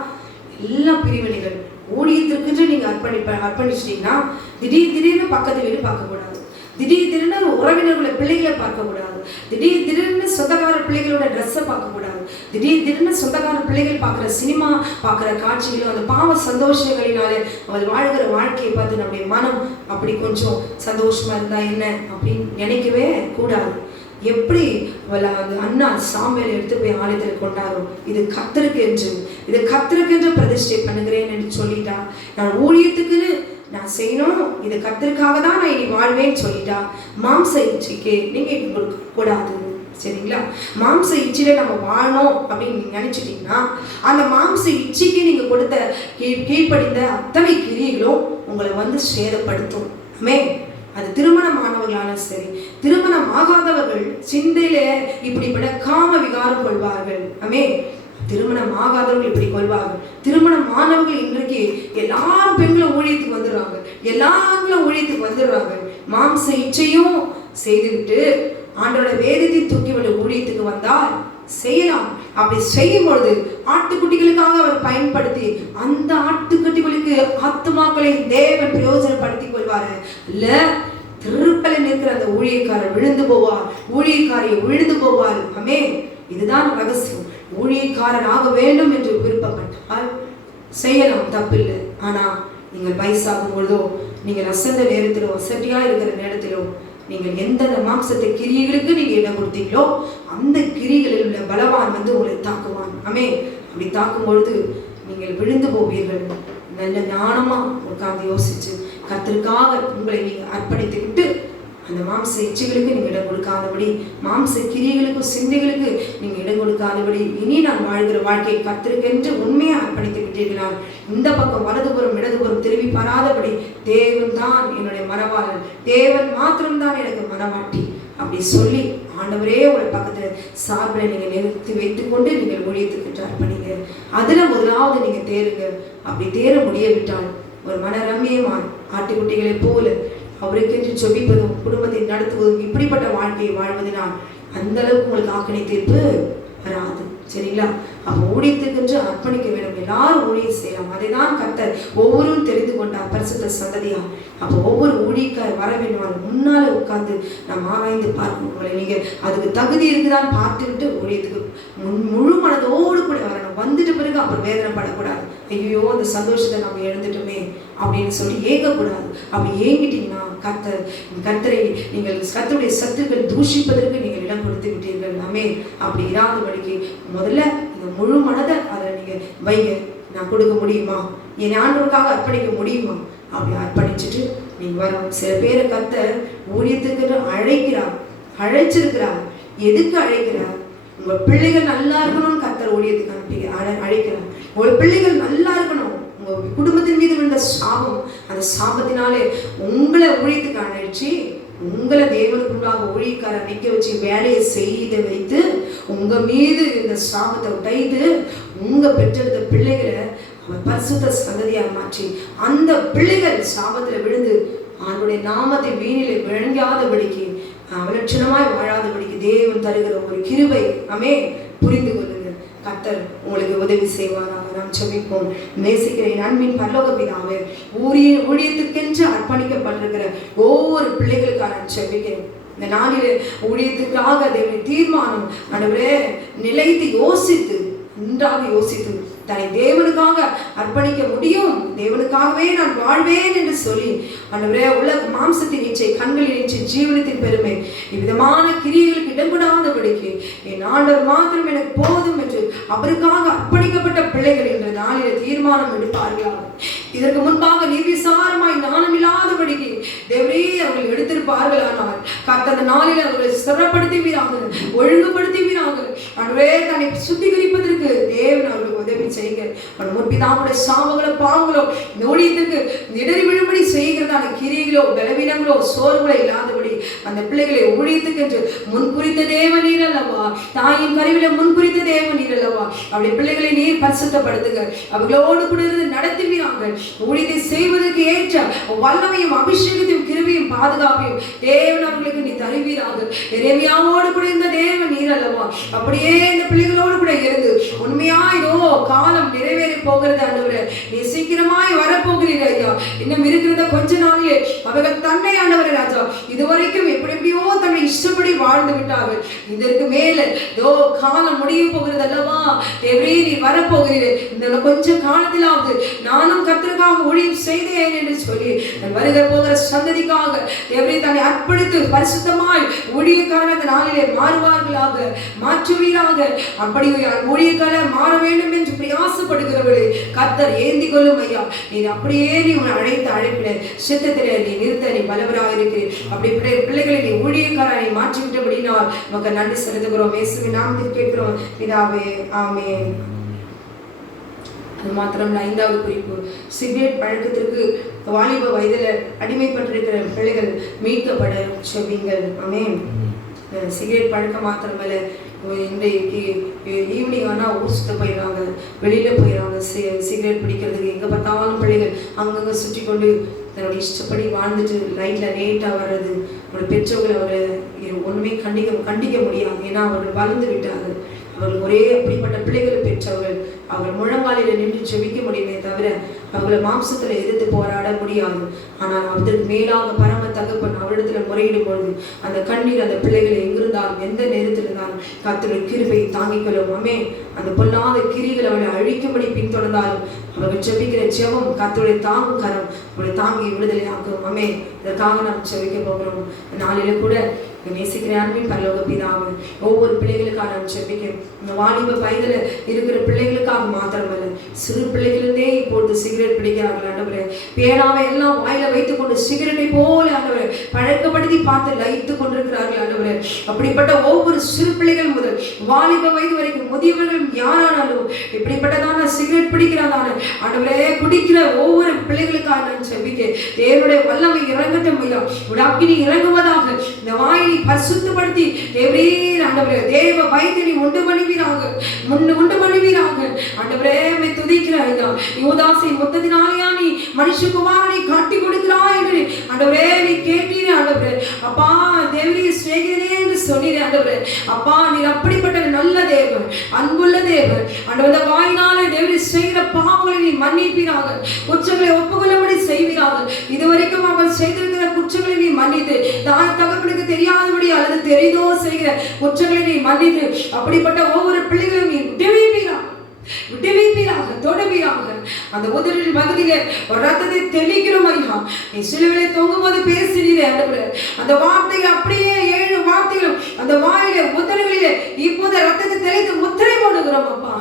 எல்லா பிரிவினைகள். ஊழியத்திற்கென்று நீங்க அர்ப்பணிச்சிட்டீங்கன்னா திடீர்னு பக்கத்து வீடு பார்க்க கூடாது. திடீர்னு உறவினர்களை பிள்ளைகளை பார்க்க கூடாது. திடீர்னு சொந்தக்கார பிள்ளைகளோட ட்ரெஸ்ஸை பார்க்க கூடாது. திடீர்னு சொந்தக்கார பிள்ளைகள் பார்க்குற சினிமா பார்க்குற காட்சிகளும் அந்த பாவ சந்தோஷங்களினாலே அவள் வாழ்கிற வாழ்க்கையை பார்த்து நம்முடைய மனம் அப்படி கொஞ்சம் சந்தோஷமா இருந்தா என்ன அப்படின்னு நினைக்கவே கூடாது. எப்படி அண்ணா சாம்பலை எடுத்து போய் ஆலயத்தில் கொண்டாரோ, இது கர்த்தருக்கு என்று பிரதிஷ்டை பண்ணுகிறேன் என்று சொல்லிட்டா, நான் ஊழியத்துக்குன்னு நான் செய்யணும், இது கர்த்தருக்காக தான் நான் இனி வாழ்வேன்னு சொல்லிட்டா, மாம்ச இச்சைக்கு நீங்க கொடுக்க கூடாது. சரிங்களா? மாம்ச இச்சையில நம்ம வாழணும் அப்படின்னு நீங்க நினைச்சிட்டீங்கன்னா, அந்த மாம்ச இச்சைக்கு நீங்க கொடுத்த கீழ்ப்படிந்த அத்தனை கிரியைகளும் உங்களை சேதப்படுத்தும். அது திருமணமானவர்களாலும் சரி, திருமணம் ஆகாதவர்கள் சிந்தையில இப்படிப்பட்ட காம விகாரம் கொள்வார்கள். திருமணம் ஆகாதவர்கள் இப்படி கொள்வார்கள். திருமணம் ஆனவர்கள் இன்றைக்கு எல்லாரும் பெண்களும் ஊழியத்துக்கு வந்துடுறாங்க. மாம்ச இச்சையும் செய்துவிட்டு ஆண்டோட வேதத்தை தூக்கிவிட ஊழியத்துக்கு வந்தால் செய்யலாம். அப்படி செய்யும் பொழுது ஆட்டுக்குட்டிகளுக்காக அவர் பயன்படுத்தி அந்த ஆட்டுக்குட்டிகளுக்கு ஆத்துமாக்களை தேவன் பிரயோஜனப்படுத்திக் கொள்வாரு. இல்ல திருப்பலை நிற்கிற அந்த ஊழியக்காரர் விழுந்து போவார். இதுதான் ரகசியம். ஊழியக்காரனாக வேண்டும் என்று விருப்பப்பட்டால் செய்யலாம், தப்பில்லை. ஆனா நீங்கள் வயசாகும் பொழுதோ, நீங்கள் அசந்த நேரத்திலோ, அசட்டியா இருக்கிற நேரத்திலோ, நீங்கள் எந்த மாம்சத்தை கிரியைகளுக்கு நீங்க இடம் கொடுத்தீங்களோ அந்த கிரிகளில் உள்ள பலவான் உங்களை தாக்குவான். அப்படி தாக்கும் பொழுது நீங்கள் விழுந்து போவீர்கள். நல்ல ஞானமா உட்கார்ந்து யோசிச்சு கர்த்தருக்காக உங்களை நீங்க அர்ப்பணித்து விட்டு அந்த மாம்ச இச்சைகளுக்கு நீங்க இடம் கொடுக்காதபடி, மாம்ச கிரியைகளுக்கும் சிந்தைகளுக்கு நீங்க இடம் கொடுக்காதபடி, இனி நான் வாழ்கிற வாழ்க்கையை கர்த்தருக்கென்று உண்மையா அர்ப்பணித்து விட்டீர்களால் இந்த பக்கம் வலதுபுறம் இடதுபுறம் திரும்பி பாராதபடி, தேவன் தான் என்னுடைய மனவாளன், தேவன் மாத்திரம்தான் எனக்கு மனவாட்டி அப்படி சொல்லி ஆண்டவரே உங்களை பக்கத்துல சார்பில் நீங்க நிறுத்தி வைத்துக் கொண்டு நீங்கள் ஊழியத்துக்கு அர்ப்பணிங்க. அதுல முதலாவது நீங்க தேருங்க. அப்படி தேர முடியவிட்டால் ஒரு மன ரம்மியமாய் ஆட்டுக்குட்டிகளை போல அவருக்கென்று ஜெபிப்பதும் குடும்பத்தை நடத்துவதும் இப்படிப்பட்ட வாழ்க்கையை வாழ்வதனால் அந்த அளவுக்கு உங்களுக்கு ஆக்கினை தீர்ப்பு வராது. சரிங்களா? அப்போ ஊழியத்துக்கென்று அர்ப்பணிக்க வேண்டும். எல்லாரும் ஊழியம் செய்யலாம். அதை தான் கர்த்தர் ஒவ்வொருவரும் தெரிந்து கொண்டார் பரிசுத்த சந்ததியா. அப்போ ஒவ்வொரு ஊழியக்கார் வர வேண்டும். முன்னால உட்கார்ந்து நாம் ஆராய்ந்து பார்க்கணும். நீங்க அதுக்கு தகுதி இருக்குதான்னு பார்த்துக்கிட்டு ஊழியத்துக்கு முழு மனதோடு கூட வரணும். வந்துட்ட பிறகு அப்புறம் வேதனைப்படக்கூடாது. ஐயோ அந்த சந்தோஷத்தை நம்ம எழுந்துட்டோமே அப்படின்னு சொல்லி ஏங்கக்கூடாது. அப்படி ஏங்கிட்டீங்கன்னா கர்த்தரை நீங்கள் கர்த்தருடைய சத்துக்கள் தூஷிப்பதற்கு நீங்கள் இடம் கொடுத்து விட்டீர்கள். அப்படி இராதபடிக்கு முதல்ல இந்த முழு மனதை அதை நீங்க வைங்க. நான் கொடுக்க முடியுமா, என் ஆண்டவருக்காக அர்ப்பணிக்க முடியுமா, அப்படி அர்ப்பணிச்சுட்டு நீங்க வரும். சில பேரை கர்த்தர் ஊழியத்துக்கு அழைச்சிருக்கிறார். எதுக்கு அழைக்கிறார்? உங்க பிள்ளைகள் நல்லா இருக்கணும்னு கர்த்தர் ஊழியத்துக்கு அழைக்கிறார். உங்க பிள்ளைகள் நல்லா இருக்கணும். உங்க குடும்பத்தின் மீது விழுந்த சாபம், அந்த சாபத்தினாலே உங்களை ஊழியத்துக்கு அழைச்சி உங்களை தேவனுக்குள்ளாக ஊழியக்காரர் நிற்க வச்சு வேலையை செய்து வைத்து உங்க மீது இந்த சாபத்தை உடைத்து உங்க பெற்றெடுத்த பிள்ளைகளை அவர் பரிசுத்த சந்ததியாக மாற்றி அந்த பிள்ளைகள் சாபத்துல விழுந்து அவனுடைய நாமத்தை வீணிலே விளங்காதபடிக்கு அவலட்சணமாய் வாழாதபடிக்கு தேவன் தருகிற ஒரு கிருபை புரிந்து கொள்ளுங்க. கர்த்தர் உங்களுக்கு உதவி செய்வாராக. நாம் ஜெபிப்போம். நேசிக்கிற அன்பின் பரலோக பிதாவே, ஊழியத்துக்கென்று அர்ப்பணிக்கப்பட்டிருக்கிற ஒவ்வொரு பிள்ளைகளுக்காக நான் ஜெபிக்கிறேன். இந்த நாளில் ஊழியத்துக்காக தேவனை தீர்மானம் ஆண்டவரே நிலைத்து யோசித்து நன்றாக யோசித்து தன்னை தேவனுக்காக அர்ப்பணிக்க முடியும், தேவனுக்காகவே நான் வாழ்வேன் என்று சொல்லி ஆண்டவரே உலக மாம்சத்தின் இச்சை, கண்களின் இச்சை, ஜீவனத்தின் பெருமை இவ்விதமான கிரியைகளுக்கு இடம்படாதபடிக்கு என் ஆண்டவர் மாத்திரம் எனக்கு போதும் என்று அவருக்காக அர்ப்பணிக்கப்பட்ட பிள்ளைகள் என்ற நாளில் தீர்மானம் எடுப்பார்களாக. இதற்கு முன்பாக நிர்விசாரமாய் ஞானம் இல்லாதபடிக்கு தேவரே அவர்கள் எடுத்திருப்பார்கள். ஆனால் கர்த்தர் நாளில் அவர்களை ஸ்திரப்படுத்துவீராக, ஒழுங்குபடுத்துவீராக. ஆண்டவரே தன்னை சுத்திகரிப்பதற்கு தேவன் அவர்களுக்கு உதவி செய்யுங்க. முற்பிதாவுடைய சாபங்களோ பாவங்களோ இந்த ஊழியத்திற்கு இடறி விழும்படி செய்கிறதான கிரியைகளோ பலவீனங்களோ சோர்வுகளோ இல்லாதபடி அந்த பிள்ளைகளை ஊழியத்துக்கு என்று முன்குறித்த தேவ நீர் அல்லவா, தாயின் கருவில முன்குறித்த தேவ நீர் அல்லவா. அப்படி பிள்ளைகளை நீர் பரிசுத்தப்படுத்துங்க. அவர்களோடு கூட இருந்து நடத்துவீராங்க. ஊழியத்தை செய்வதற்கு ஏற்ற வல்லமையும் அபிஷேகத்தையும் கிருபையும் பாதுகாப்பையும் தேவன் அவர்களுக்கு நீ தருவீராக. எரேமியாவோடு கூட இருந்த தேவன் நீர் அல்லவா. அப்படியே இந்த பிள்ளைகளோடு கூட இருந்து உண்மையா இதோ காலம் நிறைவேறி போகிறது ஆண்டவரே, நீ சீக்கிரமாய் வரப்போகிறீர் ஐயா. இன்னும் இருக்கிறத கொஞ்ச நாளிலே அவர்கள் தன்னை ஆண்டவரே ராஜா இதுவரைக்கும் வரைக்கும் எப்படியோ தன்னை இஷ்டப்படி வாழ்ந்து விட்டார்கள். இதற்கு மேல காலம் முடிய போகிறது அல்லவா, தேவரே நீர் வரப்போகிறீர், இந்த கொஞ்சம் காலத்திலாவது நானும் கர்த்தருக்காக ஊழியம் செய்தேன் என்று சொல்லி வருகிற போகிற சந்ததிக்காக தேவரே தன்னை அர்ப்பணித்து பரிசுத்தமாய் ஊழியக்காரர் அந்த நாளிலே மாறுவார்களாக, மாற்றுவீராக. அப்படி ஊழியக்காரர் மாற வேண்டும் என்று பிரயாசப்படுகிறவர்களே கர்த்தர் ஏந்தி கொள்ளும் ஐயா. நீ அப்படியே நீ அழைத்த அழைப்பில சித்தத்திலே நீ நிறுத்த நீ பலவராக இருக்கிறீர். அப்படிப்பட்ட பிள்ளைகளை நீ ஊழியக்காரரை மாற்றிவிட்டபடினால் நமக்கு நன்றி செலுத்துகிறோம். இயேசுவின் நாமத்தில் கேட்கிறோம் பிதாவே, ஆமென். அது மாத்திரமல்ல, 5வது குறிப்பு, சிகரெட் பழக்கத்திற்கு வாலிப வயதில் அடிமைப்பட்டிருக்கிற பிள்ளைகள் மீட்கப்பட செவிங்கள். ஆமென். சிகரெட் பழக்கம் மாத்திரமல்ல, இன்றைக்கு ஈவினிங் ஆனால் ஊர் சுத்த போயிடுறாங்க, வெளியில் போயிடுறாங்க சிகரெட் பிடிக்கிறதுக்கு. எங்கே பார்த்தாலும் பிள்ளைகள் அங்கங்கே சுற்றி கொண்டு தன்னுடைய இஷ்டப்படி வாழ்ந்துட்டு லைட்டில் லேட்டாக வர்றது. அவருடைய பெற்றோர்கள் அவரை ஒன்றுமே கண்டிக்க முடியாது, ஏன்னா அவர்கள் வளர்ந்து விட்டார்கள். அவர்கள் ஒரே அப்படிப்பட்ட பிள்ளைகளை பெற்றவர்கள். அவர்கள் முழங்காலில் நின்று செபிக்க முடியுமே தவிர அவர்களை மாம்சத்தில் எதிர்த்து போராட முடியாது. ஆனால் அதற்கு மேலாக பரம தகப்பன் அவரிடத்தில் முறையிடும் பொழுது அந்த கண்ணீர் அந்த பிள்ளைகளை எங்கிருந்தாலும் எந்த நேரத்தில் இருந்தாலும் கர்த்தருடைய கிருபையை தாங்கிக் கொள்ளும். ஆமென். அந்த பொல்லாத கிரிகளை அவளை அழிக்கும்படி பின்தொடர்ந்தாலும் அவர்கள் செபிக்கிற ஜெபம் கர்த்தருடைய தாங்கும் கரம் அவளை தாங்கி விடுதலையாக்கும். ஆமென். இதற்காக நாம் செபிக்க போகிறோம். நாளில கூட நேசிக்கிற அன்பின் பரலோக பிதாவே, ஒவ்வொரு பிள்ளைகளுக்காக நாம் செபிக்கிறோம். இந்த வாலிப வயதுல இருக்கிற பிள்ளைகளுக்காக மாத்திரமல்ல, சிறு பிள்ளைகளிருந்தே இப்பொழுது சிகரெட் பிடிக்கிறார்கள் ஆண்டவரே. பேனாவை எல்லாம் வாயில வைத்துக் கொண்டு சிகரெட்டை போல ஆண்டவரே பழக்கப்படுத்தி பார்த்து லயித்து கொண்டிருக்கிறார்கள் ஆண்டவரே. அப்படிப்பட்ட ஒவ்வொரு சிறு பிள்ளைகள் முதல் வாலிப வயது வரைக்கும் முதியவர்கள் யாரானாலும் இப்படிப்பட்டதான சிகரெட் பிடிக்கிறதான ஆண்டவரே குடிக்கிற ஒவ்வொரு பிள்ளைகளுக்காக நான் செபிக்க தேவனுடைய வல்லமை இறங்கட்டும் ஐயா. அக்கினி இறங்குவதாக. இந்த வாயிலை பரிசுத்தப்படுத்தி தேவரே ஆண்டவரே தேவ பயத்தை உண்டு பண்ணுவீராக, உண்டு பண்ணுவீராக. ஆண்டவரே உம்மை துதிக்கிறேன் ஐயா. யூதாசை மொத்தத்தினாலேயா நீ மனுஷகுமாரனை காட்டி கொடுக்கிறாய் என்று ஆண்டவரே நீ கேட்டீரே ஆண்டவரே. அப்பா தேவரே சிநேகிதனே என்று சொன்னீரே ஆண்டவரே. அப்பா நீர் அப்படிப்பட்ட நல்ல தேவன், அன்புள்ள தேவன் ஆண்டவரே. வாயினாலே தேவரே செய்கிற பாவங்களை நீ மன்னிப்பீராக, குற்றங்களை ஒப்புக்கொள்ளும்படி செய்வீராக. இதுவரைக்கும் அவன் செய்திருக்கிற குற்றங்களை நீ மன்னித்து, தாய் தகப்பனுக்கு தெரியாதபடி அல்லது தெரிந்தோ செய்கிற குற்றங்களை நீ மன்னித்து, அப்படிப்பட்ட ஒவ்வொரு பிள்ளைகளும் நீ விடுவிப்பீராக, தொடுவீராக. அந்த உதரின் பகுதியில ஒரு ரத்தத்தை தெளிக்கிறோம் ஐயா. நீ சிலுவையிலே தொங்கும் போது பேசினீரே ஆண்டவரே, அந்த வார்த்தைகள் அப்படியே 7 வார்த்தைகளும் அந்த வாயிலே உதடுகளிலே இப்போது ரத்தத்தை தெளித்து முத்திரை போடுகிறோம் அப்பா.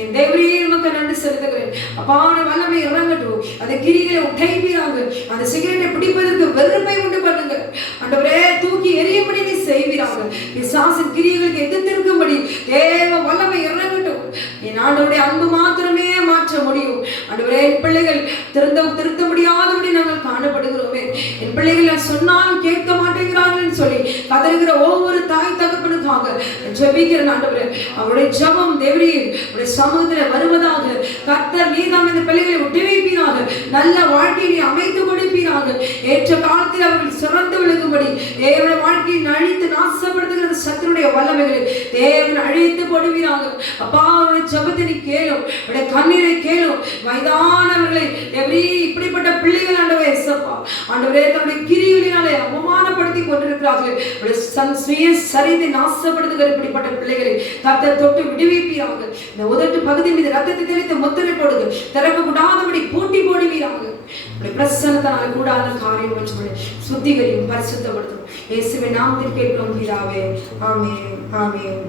என் தேவரே உமக்கு நன்றி செலுத்துகிறேன் அப்பா. வல்லமை இறங்கட்டும். அந்த கிரிகளை உடைப்பீராக. அந்த சிகரெட்டை பிடிப்பதற்கு வெறுப்பை உண்டு பண்ணுங்க ஆண்டவரே. தூக்கி எறியும்படி நீ செய்வீராக. பிசாசின் கிரியைகளுக்கு எதிர்த்திருக்கும்படி தேவ வல்லமை இறங்கட்டும். என் ஆண்டவருடைய அன்பு மாத்திரமே மாற்ற முடியும் ஆண்டவரே. என் பிள்ளைகள் திருத்த முடியாதபடி நாங்கள் காணப்படுகிறோமே. என் பிள்ளைகள் சொன்னாலும் கேட்க மாட்டேங்கிறார்கள் சொல்லி கதறுகிற ஒவ்வொரு தாய் தகப்பனுக்காக ஜெபிக்கிறேன் ஆண்டவரே. அவருடைய ஜெபம் தேவரே உடைய சமூகத்தில் வருவதாக. கர்த்தர் நீதாம் இந்த பிள்ளைகளை விடுவிப்பீராக. நல்ல வாழ்க்கையை அமைத்து கொடுப்பீராக. ஏற்ற காலத்தில் அவர்கள் சிறந்து விளங்கும்படி தேவனுடைய வாழ்க்கையை அழித்து நாசப்படுத்துகிற சத்துருடைய வல்லமைகளை தேவன் அழித்து போடுவீராக. அப்பா அவருடைய ஜெபத்தை நீ கேளும், அவருடைய கண்ணீரை கேளும். வயதானவர்களை தேவரே இப்படிப்பட்ட பிள்ளைகள் ஆண்டவரே இயேசுப்பா ஆண்டவரே தன்னுடைய கிரிகளினாலே அவமானப்படுத்தி கொண்டிருக்கிறார்கள். சுய சரிதை நாசப்படுத்துகிற இப்படிப்பட்ட பிள்ளைகளை கர்த்தர் தொட்டு விடுவிப்பீராக. இந்த உதட்டு பகுதி மீது ரத்தத்தை தெளித்து முத்திரை போடுங்க. திறக்க கூடாதபடி பூட்டி போடுவீராக. பிரசன்னத்தால கூடாத காரியம் வச்சு சுத்திகரியும் பரிசுத்தப்படுத்தும். இயேசுவின் நாமத்தில் கேட்கிறோம் பிதாவே, ஆமென், ஆமென்.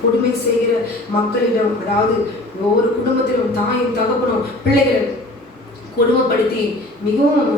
கொடுமை செய்கிற மக்களிடம், அதாவது ஒவ்வொரு குடும்பத்திலும் தாயும் தகப்பனும் பிள்ளைகளை கொடுமைப்படுத்தி மிகவும்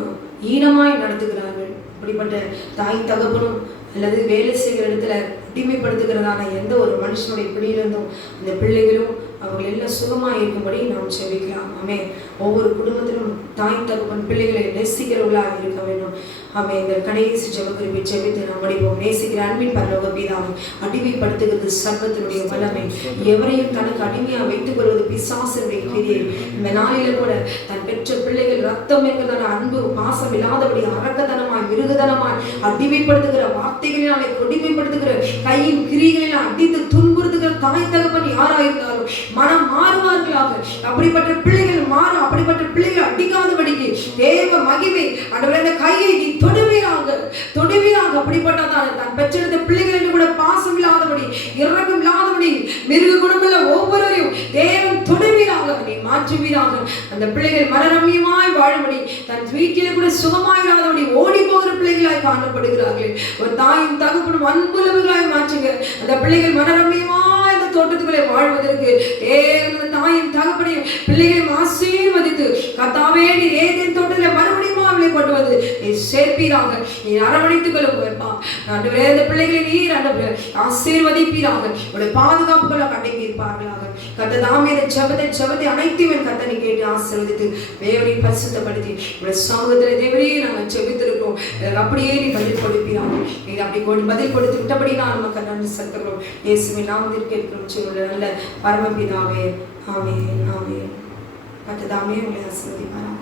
ஈனமாய் நடத்துகிறார்கள். அப்படிப்பட்ட தாய் தகப்பனும் அல்லது வேலை செய்கிற இடத்துல அடிமைப்படுத்துகிறதான எந்த ஒரு மனுஷனுடைய பிடியிலிருந்தும் அந்த பிள்ளைகளும் அவர்கள் எல்லாம் சுகமாக இருக்கும்படி நாம் செபிக்கலாம். ஆமென். ஒவ்வொரு குடும்பத்திலும் தாய் தகப்பன் பிள்ளைகளை நேசிக்கிறவர்களாக இருக்க வேண்டும். ஆமென். இந்த கடைசி ஜெபக்குறிப்பை ஜெபித்து நாம் முடிப்போம். நேசிக்கிற அன்பின் பரலோக பிதாவே, அடிமைப்படுத்துகிறது சர்வத்தினுடைய வல்லமை. எவரையும் தனக்கு அடிமையாக வைத்துக் கொள்வது பிசாசினுடைய கிரியை. இந்த நாளில கூட தன் பெற்ற பிள்ளைகள் ரத்தம் என்கிறதான அன்பு பாசம் இல்லாதபடி அரக்கத்தனமாய் மிருகதனமாய் அடிமைப்படுத்துகிற வார்த்தைகளினாலே கொடுமைப்படுத்துகிற கையின் கிரிகளில் அடித்து துன்புறுத்துகிற தாய் தகப்பன் யாராயிருந்தாலும் மனம் மாறுவார்களாக. அப்படிப்பட்ட பிள்ளைகள் மாறும். அப்படிப்பட்ட பிள்ளைகள் அடிக்காதபடிக்கு தேவ மகிமை மகிமை ஆண்டவரே அந்த கையை நீ தொடுவீராக அப்படிப்பட்டதான் தான் பெற்றெடுத்த பிள்ளைகள் என்று கூட பாசம் இல்லாதபடி இரக்கம் இல்லாதபடி மிருக குணமுள்ள ஒவ்வொருவரையும் தேவன் தொடுவீராக நீ மாற்றுவீராக அந்த பிள்ளைகள் மனரம்யமாய் வாழும்படி தன் வீட்டிலே கூட சுகமாய் இல்லாதபடி ஓடி போகிற பிள்ளைகளாய் காணப்படுகிறார்கள். ஒரு தாயும் தகப்பனும் அன்புள்ளவர்களாய் மாற்றுங்க. அந்த பிள்ளைகள் மனரம்யமாய் அந்த தோட்டத்துக்குள்ளே வாழ்வதற்கு தேவன் தாயும் தகப்பனையும் பிள்ளைகளையும் ஆசீர்வதித்து கர்த்தாவே நீ ஏதேன் தோட்டத்தில் மறுபடியும் அவளை கொண்டு வந்து நீ சேர்ப்பீராக, நீ அரவணைத்துக் கொள்ளுப்பா. ஆண்டவரே இந்த பிள்ளைகளை நீர் ஆண்டவரே ஆசீர்வதிப்பீராக, உடைய பாதுகாப்புகளை அடங்கி இருப்பார்களாக. கர்த்தர் தாமே இந்த ஜெபத்தை அனைத்தையும் கர்த்தர் நீ கேட்டு ஆசீர்வதித்து தேவனை பரிசுத்தப்படுத்தி உடைய சமூகத்தில் தேவனே நாங்கள் ஜெபித்திருக்கிறோம். அப்படியே நீ பதில் கொடுப்பீராக. நீ அப்படி பதில் கொடுத்து விட்டபடி நான் நமக்கு நன்றி செலுத்துகிறோம். இயேசுவின் நாமத்தில் கேட்கிறோம் நல்ல பரமபிதாவே. ஆமென் ஆமென். கர்த்தர் தாமே உங்களை ஆசீர்வதிப்பாராக.